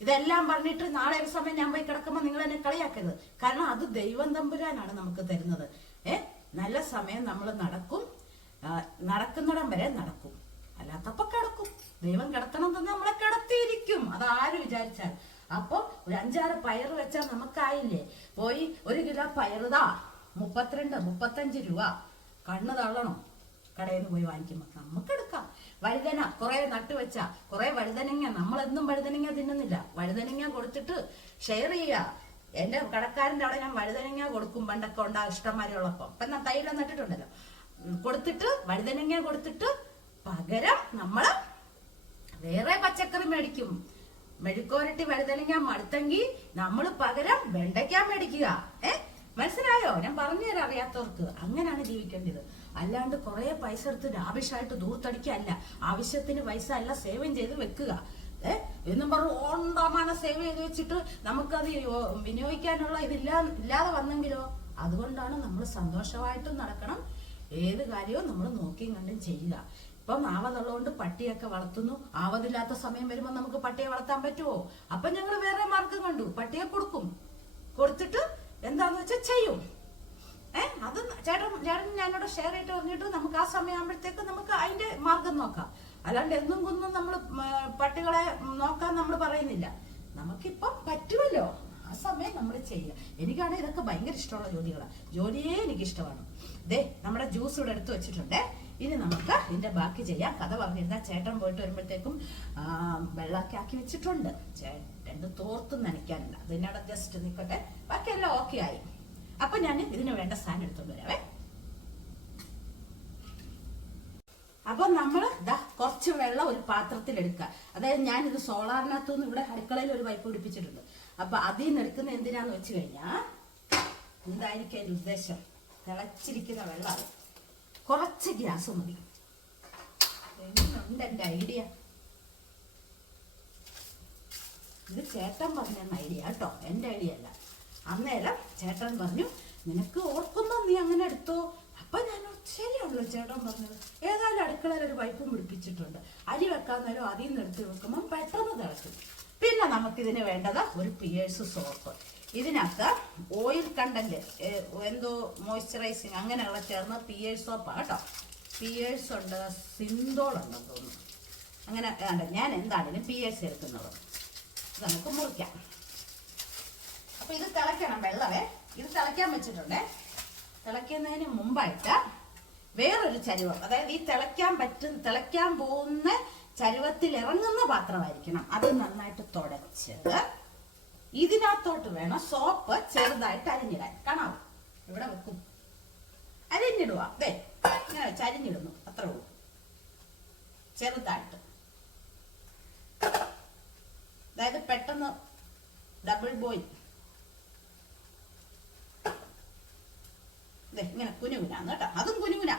ഇതെല്ലാം പറഞ്ഞിട്ട് നാളെ ഒരു സമയം ഞാൻ പോയി കിടക്കുമ്പോൾ നിങ്ങൾ എന്നെ കളിയാക്കരുത്. കാരണം അത് ദൈവം തമ്പുരാനാണ് നമുക്ക് തരുന്നത്. നല്ല സമയം നമ്മൾ നടക്കും, നടക്കുന്നിടം വരെ നടക്കും. അല്ലാത്തപ്പോ കിടക്കും. ദൈവം കിടത്തണം തന്നെ നമ്മളെ കിടത്തിയിരിക്കും. അതാര് വിചാരിച്ചാൽ. അപ്പൊ ഒരു 5-6 പയറ് വെച്ചാൽ നമുക്കായില്ലേ. പോയി 1 കിലോ പയറുതാ 32-35 രൂപ. കണ്ണ് തള്ളണം കടയിൽ നിന്ന് പോയി വാങ്ങിക്കുമ്പോൾ. നമുക്ക് എടുക്കാം. വഴുതന കുറെ നട്ടുവെച്ച കുറെ വഴുതനങ്ങ, നമ്മളെന്നും വഴുതനങ്ങ തിന്നുന്നില്ല. വഴുതനങ്ങ കൊടുത്തിട്ട് ഷെയർ ചെയ്യുക. എന്റെ കടക്കാരന്റെ അവിടെ ഞാൻ വഴുതനങ്ങ കൊടുക്കും, പണ്ടൊക്കെ ഉണ്ടാകും ഇഷ്ടംമാരുള്ളപ്പം. ഇപ്പൊ ഞാൻ തൈലം നട്ടിട്ടുണ്ടല്ലോ, കൊടുത്തിട്ട് വഴുതനങ്ങ കൊടുത്തിട്ട് പകരം നമ്മള് വേറെ പച്ചക്കറി മേടിക്കും. മെഴുക്കോരട്ടി വഴുതനങ്ങ മടുത്തെങ്കിൽ നമ്മൾ പകരം വെണ്ടയ്ക്ക മേടിക്കുക. മനസ്സിലായോ? ഞാൻ പറഞ്ഞുതരാം അറിയാത്തവർക്ക്. അങ്ങനെയാണ് ജീവിക്കേണ്ടത്. അല്ലാണ്ട് കുറെ പൈസ എടുത്ത് ലാവിഷായിട്ട് ദൂർത്തടിക്കല്ല. ആവശ്യത്തിന് പൈസ അല്ല സേവ് ചെയ്ത് വെക്കുക. എന്നും പറഞ്ഞു ഓണ്ടമാന സേവ് ചെയ്ത് വെച്ചിട്ട് നമുക്കത് വിനിയോഗിക്കാനുള്ള ഇല്ലാതെ വന്നെങ്കിലോ. അതുകൊണ്ടാണ് നമ്മൾ സന്തോഷമായിട്ടും നടക്കണം. ഏത് കാര്യവും നമ്മൾ നോക്കിയും കണ്ടും ചെയ്യുക. ഇപ്പം ആവതുള്ളതുകൊണ്ട് പട്ടിയൊക്കെ വളർത്തുന്നു. ആവതില്ലാത്ത സമയം വരുമ്പോൾ നമുക്ക് പട്ടിയെ വളർത്താൻ പറ്റുമോ? അപ്പൊ ഞങ്ങൾ വേറെ മാർഗം കണ്ടു. പട്ടിയെ കൊടുത്തിട്ട് എന്താന്ന് വെച്ചാൽ ചെയ്യും. അത് ചേട്ടൻ ഞാനോട് ഷെയർ ചെയ്തിട്ട് പറഞ്ഞിട്ട് നമുക്ക് ആ സമയമാകുമ്പോഴത്തേക്ക് നമുക്ക് അതിന്റെ മാർഗം നോക്കാം. അല്ലാണ്ട് എന്നും കുന്നും നമ്മൾ പട്ടികളെ നോക്കാൻ നമ്മൾ പറയുന്നില്ല. നമുക്കിപ്പം പറ്റുമല്ലോ, ആ സമയം നമ്മൾ ചെയ്യുക. എനിക്കാണെങ്കിൽ ഇതൊക്കെ ഭയങ്കര ഇഷ്ടമുള്ള ജോലികളാണ്. ജോലിയേ എനിക്കിഷ്ടമാണ്. നമ്മുടെ ജ്യൂസ് ഇവിടെ എടുത്ത് വെച്ചിട്ടുണ്ടേ. ഇനി നമുക്ക് ഇതിന്റെ ബാക്കി ചെയ്യാം. കഥ പറഞ്ഞിരുന്ന ചേട്ടൻ പോയിട്ട് വരുമ്പോഴത്തേക്കും വെള്ളമൊക്കെ ആക്കി വെച്ചിട്ടുണ്ട്. ചേട്ടൻ തോർത്ത് നനയ്ക്കാനില്ല, അതിനോട് ജസ്റ്റ് നിൽക്കട്ടെ. ബാക്കിയെല്ലാം ഓക്കെ ആയി. അപ്പൊ ഞാൻ ഇതിന് വേണ്ട സാധനം എടുത്തോണ്ട് വരാവേ. അപ്പൊ നമ്മള് കുറച്ച് വെള്ളം ഒരു പാത്രത്തിൽ എടുക്കുക. അതായത് ഞാനിത് സോളാറിനകത്തുനിന്ന് ഇവിടെ അടുക്കളയിൽ ഒരു പൈപ്പ് പിടിപ്പിച്ചിട്ടുണ്ട്. അപ്പൊ അതിൽ നിന്ന് എടുക്കുന്ന എന്തിനാന്ന് വെച്ച് കഴിഞ്ഞാ, എന്തായിരിക്കും അതിന്റെ ഉദ്ദേശം? തിളച്ചിരിക്കുന്ന വെള്ളം, കുറച്ച് ഗ്യാസ് മതി. എങ്ങനെയുണ്ട് എന്റെ ഐഡിയ? ഇത് ചേട്ടൻ പറഞ്ഞ ഐഡിയ കേട്ടോ, എന്റെ ഐഡിയ അല്ല. അന്നേരം ചേട്ടൻ പറഞ്ഞു, നിനക്ക് ഓർക്കുന്നോ നീ അങ്ങനെ എടുത്തോ. അപ്പൊ ഞാൻ ശരിയാണല്ലോ ചേട്ടൻ പറഞ്ഞത്. ഏതായാലും അടുക്കളയിൽ ഒരു പൈപ്പും പിടിപ്പിച്ചിട്ടുണ്ട്. അരി വെക്കാൻ നേരം അതിൽ നിന്ന് എടുത്ത് വെക്കുമ്പോൾ പെട്ടെന്ന് തിളക്കും. പിന്നെ നമുക്കിതിന് വേണ്ടത് ഒരു പിയേഴ്സ് സോപ്പ്. ഇതിനകത്ത് ഓയിൽ കണ്ടന്റ് എന്തോ മോയ്സ്ചറൈസിങ് അങ്ങനെയുള്ള ചേർന്ന് പിയേഴ്സ് സോപ്പാണ് കേട്ടോ. പിയേഴ്സ് ഉണ്ട്, സിന്തോൾ ഉണ്ടെന്ന് തോന്നുന്നു. അങ്ങനെ ഞാൻ എന്താണെങ്കിലും പിയേഴ്സ് എടുക്കുന്നത്. ഇത് നമുക്ക് മുറിക്കാം. അപ്പൊ ഇത് തിളയ്ക്കണം വെള്ളമേ. ഇത് തിളയ്ക്കാൻ വെച്ചിട്ടുണ്ടേ. തിളയ്ക്കുന്നതിന് മുമ്പായിട്ട് വേറൊരു ചരുവം, അതായത് ഈ തിളയ്ക്കാൻ പോകുന്ന ചരുവത്തിൽ ഇറങ്ങുന്ന പാത്രമായിരിക്കണം. അത് നന്നായിട്ട് തുടച്ച് ഇതിനകത്തോട്ട് വേണം സോപ്പ് ചെറുതായിട്ട് അരിഞ്ഞിടാൻ. കാണാവോ? ഇവിടെ വെക്കും, അരിഞ്ഞിടുക. ഇങ്ങനെ വെച്ച് അരിഞ്ഞിടുന്നു, അത്രേ ഉള്ളൂ. ചെറുതായിട്ട്, അതായത് പെട്ടെന്ന് ഡബിൾ ബോയിൽ. ഇങ്ങനെ കുനുകുനാന്ന് കേട്ടോ, അതും കുനുകുന.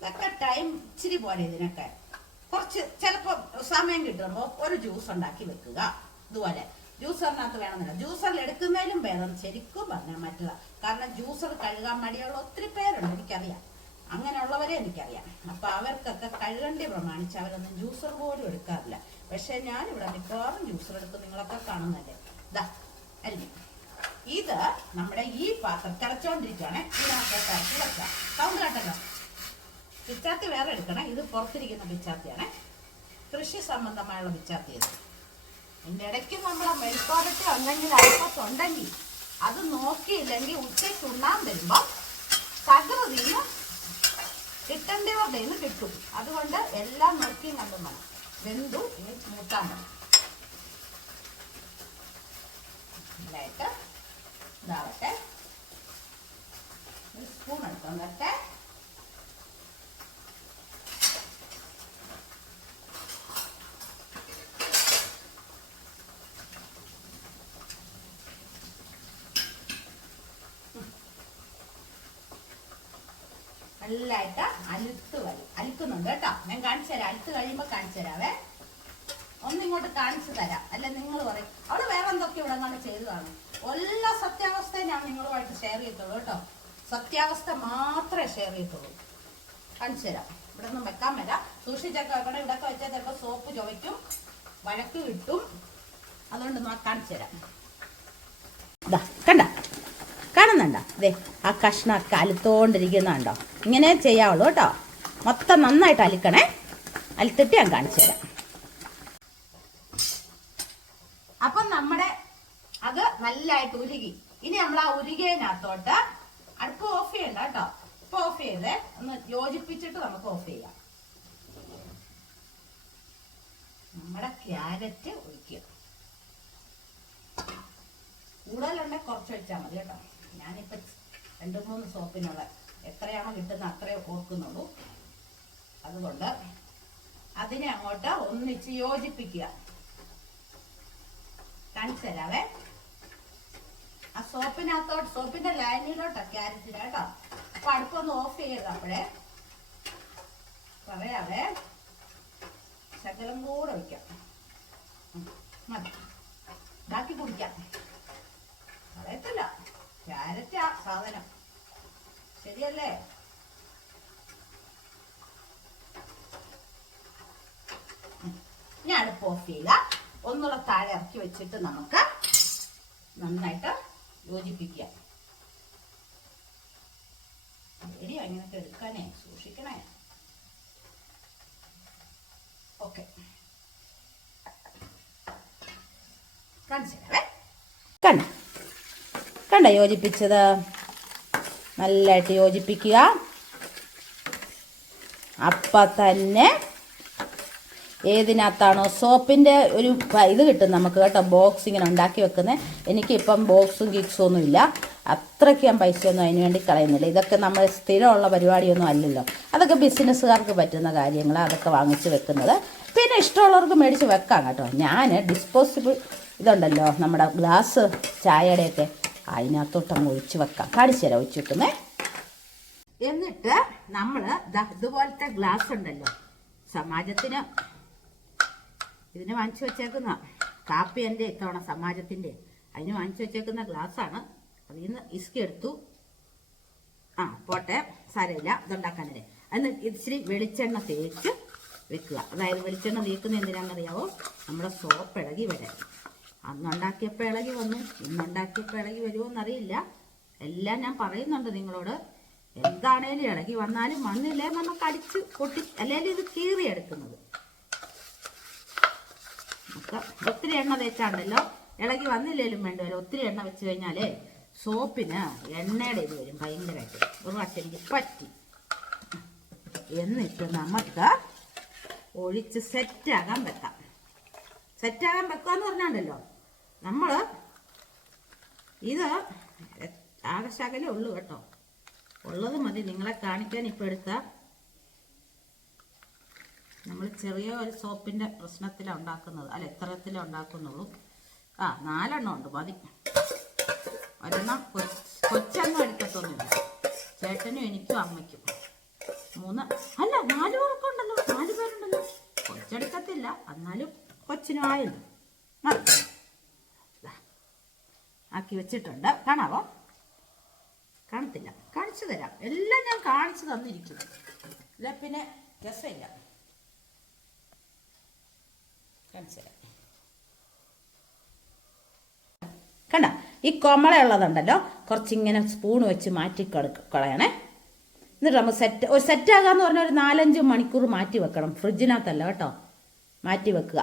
ഇതൊക്കെ ടൈം ഇച്ചിരി പോലെ. ഇതിനൊക്കെ കുറച്ച് ചിലപ്പോ സമയം കിട്ടുമ്പോ ഒരു ജ്യൂസ് ഉണ്ടാക്കി വെക്കുക. ഇതുപോലെ ജ്യൂസറിനകത്ത് വേണമെന്നില്ല. ജ്യൂസറിൽ എടുക്കുന്നതിലും ഭേദം ശരിക്കും പറഞ്ഞാൽ മറ്റതാ. കാരണം ജ്യൂസർ കഴുകാൻ മടിയുള്ള ഒത്തിരി പേരുണ്ട്, എനിക്കറിയാം. അങ്ങനെയുള്ളവരെ എനിക്കറിയാം. അപ്പൊ അവർക്കൊക്കെ കഴുകണ്ടി പ്രമാണിച്ച് അവരൊന്നും ജ്യൂസർ പോലും എടുക്കാറില്ല. പക്ഷെ ഞാനിവിടെ മിക്കവാറും ജ്യൂസർ എടുത്ത് നിങ്ങളൊക്കെ കാണുന്നല്ലേ. അരിഞ്ഞു. ഇത് നമ്മുടെ ഈ പാത്രം തിളച്ചോണ്ടിരിക്കുകയാണെ. ഇതിനകത്ത് ഇറക്കി വെക്കാം. സൗണ്ട് കേട്ടല്ലോ. പിച്ചാത്തി വേറെ എടുക്കണം. ഇത് പുറത്തിരിക്കുന്ന പിച്ചാത്തിയാണ്, കൃഷി സംബന്ധമായുള്ള പിച്ചാത്തി. ഇത് ഇതിന്റെ ഇടയ്ക്ക് നമ്മളെ മെഴുക്കോരട്ടി ഉണ്ടെങ്കിൽ അടുപ്പത്തുണ്ടെങ്കിൽ അത് നോക്കിയില്ലെങ്കിൽ ഉച്ചയ്ക്ക് ഉണ്ണാൻ വരുമ്പോ തകൃതിന്ന് കിട്ടേണ്ടവരുടെ നിന്ന് കിട്ടും. അതുകൊണ്ട് എല്ലാം നോക്കിയും കണ്ടും വേണം. വെന്തു ഇനി മൂട്ടാൻ മതി. നന്നായിട്ട് ഇതാവട്ടെ. ഒരു സ്പൂൺ എടുത്തോ വരട്ടെ. നല്ലതായിട്ട് അലുക്കുന്നുണ്ട് കേട്ടോ. ഞാൻ കാണിച്ചു തരാം. അലുത്ത് കഴിയുമ്പോ കാണിച്ചു തരാവേ. ഒന്നിങ്ങോട്ട് കാണിച്ചു തരാം. അല്ല നിങ്ങൾ പറയും അവള് വേറെ എന്തൊക്കെ ഇവിടെ അങ്ങനെ ചെയ്തു കാണും. എല്ലാ സത്യാവസ്ഥയും ഞാൻ നിങ്ങളുമായിട്ട് ഷെയർ ചെയ്യത്തുള്ളൂ കേട്ടോ. സത്യാവസ്ഥ മാത്രമേ ഷെയർ ചെയ്യത്തുള്ളൂ. കാണിച്ചു തരാം. ഇവിടെ ഒന്നും വെക്കാൻ വരാം. സൂക്ഷിച്ചൊക്കെ വെക്കണം. ഇവിടെയൊക്കെ വെച്ചാൽ ചിലപ്പോൾ സോപ്പ് ചുവയ്ക്കും, വഴക്ക് കിട്ടും. അതുകൊണ്ട് കാണിച്ചു തരാം. കണ്ട കാണുന്നുണ്ടോ? ആ കഷ്ണമൊക്കെ അലുത്തോണ്ടിരിക്കുന്നുണ്ടോ? ഇങ്ങനെ ചെയ്യാവുള്ളൂ കേട്ടോ. മൊത്തം നന്നായിട്ട് അലിക്കണേ. അലുത്തിട്ട് ഞാൻ കാണിച്ചു തരാം. നല്ലതായിട്ട് ഉരുകി. ഇനി നമ്മൾ ആ ഉരുകിയതിനകത്തോട്ട് അടുപ്പ് ഓഫ് ചെയ്യണ്ട കേട്ടോ. ഇപ്പൊ ഓഫ് ചെയ്തേ, ഒന്ന് യോജിപ്പിച്ചിട്ട് നമുക്ക് ഓഫ് ചെയ്യാം. നമ്മുടെ ക്യാരറ്റ് ഒഴിക്കുക. കൂടുതലുണ്ടെങ്കിൽ കുറച്ച് വെച്ചാൽ മതി കേട്ടോ. ഞാനിപ്പോ 2-3 സോപ്പിനുള്ള എത്രയാണോ കിട്ടുന്ന അത്രയോ ഓർക്കുന്നുള്ളൂ. അതുകൊണ്ട് അതിനെ അങ്ങോട്ട് ഒന്നിച്ച് യോജിപ്പിക്കുക. കാണിച്ചു തരാവേ. ആ സോപ്പിനകത്തോട്ട്, സോപ്പിന്റെ ലൈനിലോട്ടാ ക്യാരറ്റിന് കേട്ടോ. അപ്പൊ അടുപ്പൊന്ന് ഓഫ് ചെയ്യരുത്. അപ്പോഴേ പറയാവേ, ശകലം കൂടെ വയ്ക്കാം. മതി, ബാക്കി കുടിക്കാം. പറയത്തില്ല, ക്യാരറ്റ് ആ സാധനം ശരിയല്ലേ? ഞാൻ അടുപ്പ് ഓഫ് ചെയ്യുക. ഒന്നുകൂടെ താഴെ ഇറക്കി വെച്ചിട്ട് നമുക്ക് നന്നായിട്ട് യോജിപ്പിക്കുക. ശരിയാ, ഇങ്ങനത്തെ എടുക്കാനേ സൂക്ഷിക്കണേ. ഓക്കെ, കാണിച്ചേ. കണ്ട യോജിപ്പിച്ചത്? നല്ലതായിട്ട് യോജിപ്പിക്കുക. അപ്പം തന്നെ ഏതിനകത്താണോ സോപ്പിൻ്റെ ഒരു ഇത് കിട്ടും നമുക്ക് കേട്ടോ, ബോക്സ് ഇങ്ങനെ ഉണ്ടാക്കി വെക്കുന്നത്. എനിക്കിപ്പം ബോക്സും ഗിക്സും ഒന്നും ഇല്ല, അത്രയ്ക്ക് ഞാൻ പൈസയൊന്നും അതിന് വേണ്ടി കളയുന്നില്ല. ഇതൊക്കെ നമ്മൾ സ്ഥിരമുള്ള പരിപാടിയൊന്നും അല്ലല്ലോ. അതൊക്കെ ബിസിനസ്സുകാർക്ക് പറ്റുന്ന കാര്യങ്ങൾ, അതൊക്കെ വാങ്ങിച്ച് വെക്കുന്നത്. പിന്നെ ഇഷ്ടമുള്ളവർക്ക് മേടിച്ച് വെക്കാം കേട്ടോ. ഞാൻ ഡിസ്പോസിബിൾ ഇതുണ്ടല്ലോ, നമ്മുടെ ഗ്ലാസ് ചായയുടെയൊക്കെ, അതിനകത്തോട്ടങ്ങ് ഒഴിച്ച് വെക്കാം. കാണിച്ചു തരാം ഒഴിച്ച് വെക്കുന്നേ. എന്നിട്ട് നമ്മൾ ഇതുപോലത്തെ ഗ്ലാസ് ഉണ്ടല്ലോ, സമാജത്തിന് ഇതിന് വാങ്ങിച്ചു വെച്ചേക്കുന്ന, കാപ്പി എൻ്റെ ഇത്തവണ സമാജത്തിൻ്റെ, അതിന് വാങ്ങിച്ചു വെച്ചേക്കുന്ന ഗ്ലാസ്സാണ്. അതിൽ നിന്ന് ഇസ്കി എടുത്തു. പോട്ടെ, സാരമില്ല, ഇതുണ്ടാക്കാനല്ലേ. എന്നിട്ട് ഇച്ചിരി വെളിച്ചെണ്ണ തേച്ച് വെക്കുക. അതായത് വെളിച്ചെണ്ണ തേക്കുന്ന എന്തിനാണെന്നറിയാവോ? നമ്മുടെ സോപ്പ് ഇളകി വരാൻ. അന്നുണ്ടാക്കിയപ്പോൾ ഇളകി വന്നു, ഇന്നുണ്ടാക്കിയപ്പോൾ ഇളകി വരുമോ എന്നറിയില്ല. എല്ലാം ഞാൻ പറയുന്നുണ്ട് നിങ്ങളോട്. എന്താണേലും ഇളകി വന്നാലും വന്നില്ലേ നമുക്ക് അടിച്ച് പൊട്ടി, അല്ലെങ്കിൽ ഇത് കീറിയെടുക്കുന്നത്. ഒത്തിരി എണ്ണ തേച്ചാണ്ടല്ലോ, ഇളകി വന്നില്ലേലും വേണ്ടവരും. ഒത്തിരി എണ്ണ വെച്ച് കഴിഞ്ഞാലേ സോപ്പിന് എണ്ണയുടെ ഇത് വരും ഭയങ്കരമായിട്ട്. ഒരു പ്രാവശ്യം എനിക്ക് പറ്റി. എന്നിട്ട് നമുക്ക് ഒഴിച്ച് സെറ്റാകാൻ വെക്കാം. സെറ്റാകാൻ വെക്കാന്ന് പറഞ്ഞാണ്ടല്ലോ, നമ്മൾ ഇത് ആകശകലേ ഉള്ളൂ കേട്ടോ, ഉള്ളത് മതി നിങ്ങളെ കാണിക്കാൻ. ഇപ്പം എടുത്ത നമ്മൾ ചെറിയ ഒരു സോപ്പിൻ്റെ പ്രശ്നത്തിലാണ് ഉണ്ടാക്കുന്നത്, അല്ല എത്രത്തിലാണ് ഉണ്ടാക്കുന്നുള്ളൂ. 4 എണ്ണം ഉണ്ട്, മതി. ഒരെണ്ണം കൊച്ചൊന്നും എടുക്കത്തൊന്നുമില്ല, ചേട്ടനും എനിക്കും അമ്മയ്ക്കും. 3 അല്ല 4 പേർക്കുണ്ടല്ലോ, 4 പേരുണ്ടല്ലോ. കൊച്ചെടുക്കത്തില്ല, എന്നാലും കൊച്ചിനും ആയല്ലോ. ആക്കി വെച്ചിട്ടുണ്ട്. കാണാവോ? കാണത്തില്ല, കാണിച്ചു തരാം. എല്ലാം ഞാൻ കാണിച്ചു തന്നിരിക്കുന്നു. അല്ല പിന്നെ രസമില്ല. കാണിച്ചു തരാം. കണ്ട, ഈ കൊമളയുള്ളതുണ്ടല്ലോ, കുറച്ചിങ്ങനെ സ്പൂൺ വെച്ച് മാറ്റി കളയണേ. എന്നിട്ട് നമ്മൾ സെറ്റാകാന്ന് പറഞ്ഞാൽ ഒരു 4-5 മണിക്കൂർ മാറ്റി വെക്കണം. ഫ്രിഡ്ജിനകത്തല്ല കേട്ടോ, മാറ്റി വെക്കുക.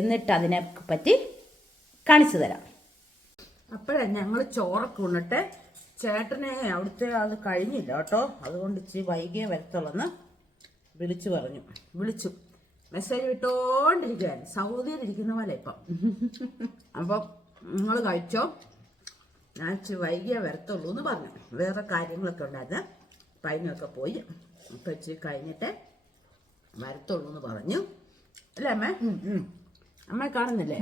എന്നിട്ട് അതിനെ പറ്റി കാണിച്ചു തരാം. അപ്പോഴേ ഞങ്ങൾ ചോറൊക്കെ ഉണ്ണിട്ട്, ചേട്ടനെ അവിടുത്തെ അത് കഴിഞ്ഞില്ല കേട്ടോ, അതുകൊണ്ട് ഇച്ചിരി വൈകിയേ വരത്തുള്ളെന്ന് വിളിച്ചു. മെസ്സേജ് വിട്ടോണ്ടിരിക്കുവാൻ, സൗദിയിലിരിക്കുന്ന പോലെ ഇപ്പം. അപ്പം നിങ്ങൾ കഴിച്ചോ, ഞാൻ ഇച്ചിരി വൈകിയേ വരത്തുള്ളൂ എന്ന് പറഞ്ഞു. വേറെ കാര്യങ്ങളൊക്കെ ഉണ്ടായിരുന്നു, അപ്പം അതിനൊക്കെ പോയി. അപ്പം ഇച്ചിരി കഴിഞ്ഞിട്ടേ വരത്തുള്ളൂ എന്ന് പറഞ്ഞു. അല്ലേ അമ്മേ? അമ്മ കാണുന്നില്ലേ?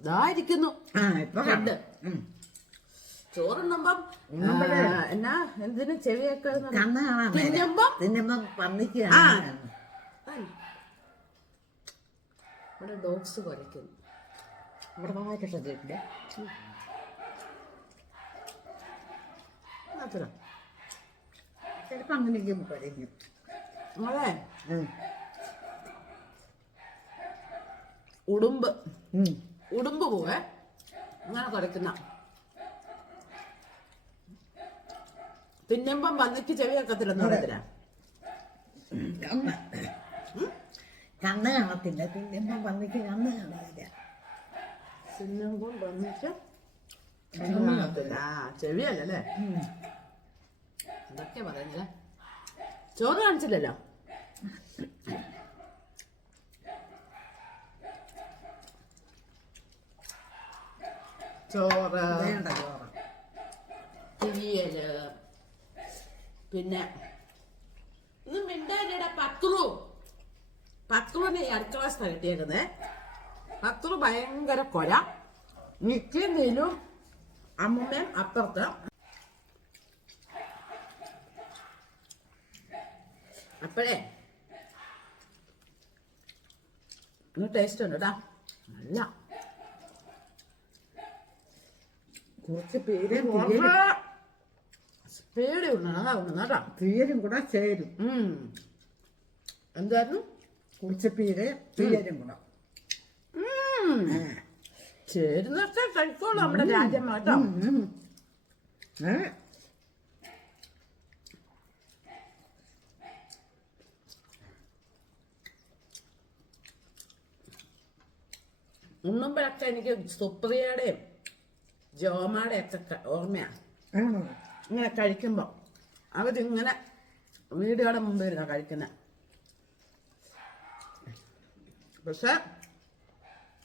ഇതായിരിക്കുന്നു ചോറുണ്ണുമ്പം എന്നാ എന്തിനു ചെവിയൊക്കെ ഇവിടെ ഡോഗ്സ് കുറയ്ക്കുന്നു. ഇവിടെ വായിട്ട് ശ്രദ്ധിക്കില്ലേ? ചിലപ്പോ അങ്ങനെയൊക്കെ കുറയ്ക്കും. അതെ, ഉടുമ്പ് പോവേ അങ്ങനെ കുറയ്ക്കുന്ന. തിന്നുമ്പം വന്നിക്ക് ചെവിയൊക്കത്തില്ലെന്ന് പറയത്തില്ല. കണ്ണ് കാണത്തില്ല, തിന്നുമ്പം വന്നിക്ക് കണ്ണ് കാണാതില്ല. തിന്നുമ്പം വന്നിക്ക് ആ ചെവിയല്ലേ എന്തൊക്കെ പറയുന്നില്ലേ ചോറ് കാണിച്ചില്ലല്ലോ ചോറ് തീയല് പിന്നെ ഇന്ന് മിണ്ടാനിയുടെ പത്തുറുവിന് ഈ അടുക്കള സ്ഥലം കിട്ടിയേക്കുന്നേ പത്തുറു ഭയങ്കര കൊല നിക്കും നീലും അമ്മൂമ്മയും അപ്പുറത്ത് അപ്പോഴേ ഇന്ന് ടേസ്റ്റ് ഉണ്ട് കേട്ടാ നല്ല കുറച്ച് പേര് പേടി ഉണ്ണണം അതാ ഉണ്ണണം കേട്ടോ തീയലും കൂടെ ചേരും എന്തായിരുന്നു കുറച്ച് പേര് തീയലും കൂടെ ചേരുന്ന കഴിക്കോളൂ നമ്മുടെ രാജ്യം കേട്ടോ ഉണ്ണുമ്പോഴൊക്കെ എനിക്ക് സുപ്രിയയുടെയും ജോമാടെ ഒക്കെ ഓർമ്മയാണ് ഇങ്ങനെ കഴിക്കുമ്പോ അവരിങ്ങനെ വീടുകളുടെ മുമ്പ് ഇരുന്നാ കഴിക്കുന്നത് പക്ഷെ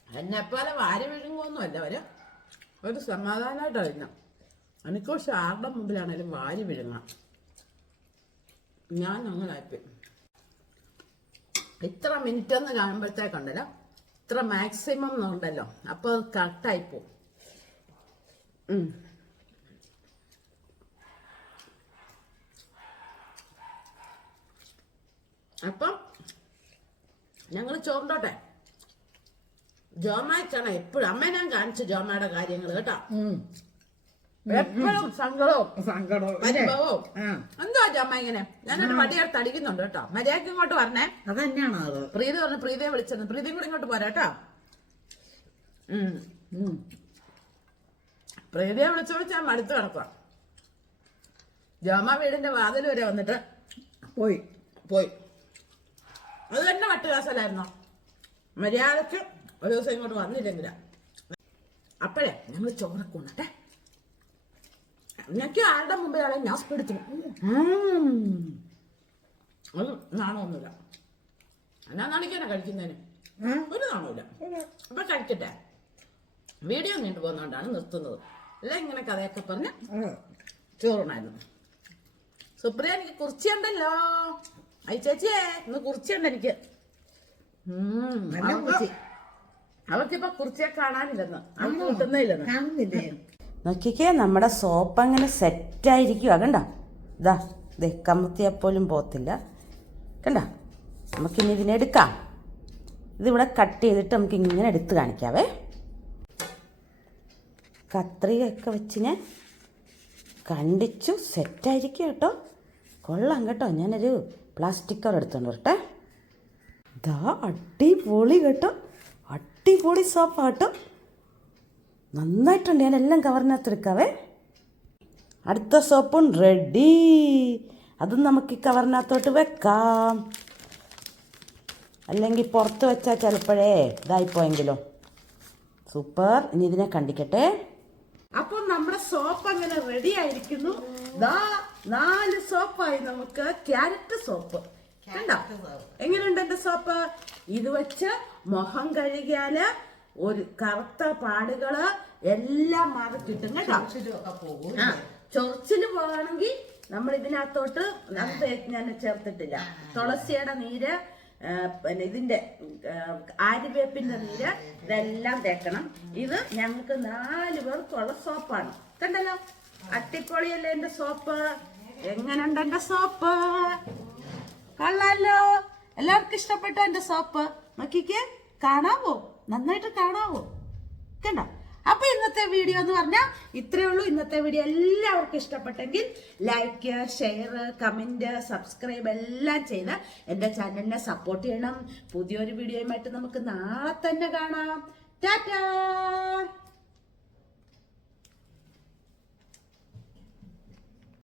എന്നെപ്പോലെ വാരി വിഴുങ്ങുമൊന്നുമല്ല ഒരു സമാധാനമായിട്ട് അറിഞ്ഞ എനിക്ക് പക്ഷെ ആരുടെ മുമ്പിലാണേലും വാരി വിഴുങ്ങാം ഞാൻ അങ്ങനെ ആയിപ്പോയി ഇത്ര മിനിറ്റ് എന്ന് കാണുമ്പോഴത്തേക്കുണ്ടല്ലോ ഇത്ര മാക്സിമം എന്നുണ്ടല്ലോ അപ്പൊ അത് കറക്റ്റായിപ്പോവും അപ്പം ഞങ്ങൾ ചോറിണ്ടോട്ടെ ജോമായിക്കാണ് എപ്പോഴും അമ്മ ഞാൻ കാണിച്ചു ജോമയുടെ കാര്യങ്ങൾ കേട്ടോ എപ്പോഴും സങ്കടവും പരിഭവവും എന്തോ ജോമ ഇങ്ങനെ ഞാനൊരു വടിയെടുത്ത് അടിക്കുന്നുണ്ട് കേട്ടോ മര്യാദക്ക് ഇങ്ങോട്ട് പറഞ്ഞേ അതന്നെയാണോ അത് പ്രീതി പറഞ്ഞു പ്രീതിയെ വിളിച്ചിരുന്നു പ്രീതിയും കൂടി ഇങ്ങോട്ട് പോരാ കേട്ടോ പ്രീതിയെ വിളിച്ചു ഞാൻ മടുത്ത് കിടക്കുക ജോമ വീടിന്റെ വാതിൽ വരെ വന്നിട്ട് പോയി അത് തന്നെ വട്ടുകാസലായിരുന്നോ മര്യാദക്ക് ഒരു ദിവസം ഇങ്ങോട്ട് വന്നില്ലെങ്കില അപ്പോഴേ ഞങ്ങൾ ചോറൊക്കെ ഉണ്ണട്ടെ എനിക്ക് ആരുടെ മുമ്പിലാണ് ഞാൻ സ്പെടുത്തു അത് നാണമൊന്നുമില്ല എന്നാ നാണിക്കാനാ കഴിക്കുന്നതിന് ഒരു നാണമില്ല അപ്പൊ കഴിക്കട്ടെ വീഡിയോ നീണ്ടു പോകുന്നതുകൊണ്ടാണ് നിർത്തുന്നത് അല്ല ഇങ്ങനെ കഥയൊക്കെ പറഞ്ഞ് ചോറുണ്ടായിരുന്നു സുപ്രിയ എനിക്ക് കുറിച്ചുണ്ടല്ലോ ചേച്ചിയെ ഇന്ന് കുറിച്ചുണ്ട് എനിക്ക് അവർക്കിപ്പോ കുറിച്ചിയെ കാണാനില്ലെന്ന് അവർക്ക് കിട്ടുന്നില്ലെന്ന് നോക്കിക്കേ നമ്മുടെ സോപ്പ് അങ്ങനെ സെറ്റായിരിക്കുക കണ്ട ഇതാ ദേ കമത്തിയപ്പോലും പോത്തില്ല കണ്ട നമുക്കിനി ഇതിനെടുക്കാം ഇതിവിടെ കട്ട് ചെയ്തിട്ട് നമുക്ക് ഇങ്ങനെ എടുത്ത് കാണിക്കാവേ കത്രികയൊക്കെ വെച്ച് ഞാൻ കണ്ടിച്ചു സെറ്റായിരിക്കും കേട്ടോ കൊള്ളാം കേട്ടോ ഞാനൊരു പ്ലാസ്റ്റിക് കവർ എടുത്തോണ്ട് വരട്ടെ ഇതാ അടിപൊളി കേട്ടോ അടിപൊളി സോപ്പാ കേട്ടോ നന്നായിട്ടുണ്ട് ഞാനെല്ലാം കവറിനകത്ത് എടുക്കാവേ അടുത്ത സോപ്പും റെഡി അതും നമുക്ക് ഈ കവറിനകത്തോട്ട് വെക്കാം അല്ലെങ്കിൽ പുറത്ത് വെച്ചാൽ ചിലപ്പോഴേ ഇതായിപ്പോയെങ്കിലും സൂപ്പർ ഇനി ഇതിനെ കണ്ടിക്കട്ടെ അപ്പോൾ നമ്മുടെ സോപ്പ് അങ്ങനെ റെഡി ആയിരിക്കുന്നു 4 സോപ്പായി നമുക്ക് ക്യാരറ്റ് സോപ്പ് കണ്ടോ എങ്ങനെയുണ്ട് എന്റെ സോപ്പ് ഇത് വെച്ച് മുഖം കഴുകിയാല് ഒരു കറുത്ത പാടുകള് എല്ലാം മാറി കിട്ടും കേട്ടോ ചൊറിച്ചില് പോകണമെങ്കിൽ നമ്മൾ ഇതിനകത്തോട്ട് ഞാൻ ചേർത്തിട്ടില്ല തുളസിയുടെ നീര് പിന്നെ ഇതിന്റെ ആര്യവേപ്പിന്റെ നീര് ഇതെല്ലാം തേക്കണം ഇത് ഞങ്ങൾക്ക് 4 പേർക്കുള്ള സോപ്പാണ് കണ്ടല്ലോ അട്ടിപ്പൊളിയല്ലേ എന്റെ സോപ്പ് എങ്ങനെയുണ്ട് എന്റെ സോപ്പ് കൊള്ളാലോ എല്ലാവർക്കും ഇഷ്ടപ്പെട്ടോ എന്റെ സോപ്പ് നോക്കിക്കേ കാണാവോ നന്നായിട്ട് കാണാവോ കണ്ടോ അപ്പൊ ഇന്നത്തെ വീഡിയോ എന്ന് പറഞ്ഞാൽ ഇത്രയേ ഉള്ളൂ ഇന്നത്തെ വീഡിയോ എല്ലാവർക്കും ഇഷ്ടപ്പെട്ടെങ്കിൽ ലൈക്ക് ഷെയർ കമന്റ് സബ്സ്ക്രൈബ് എല്ലാം ചെയ്ത് എന്റെ ചാനലിനെ സപ്പോർട്ട് ചെയ്യണം പുതിയൊരു വീഡിയോയുമായിട്ട് നമുക്ക് നാളെ തന്നെ കാണാം ടാറ്റാ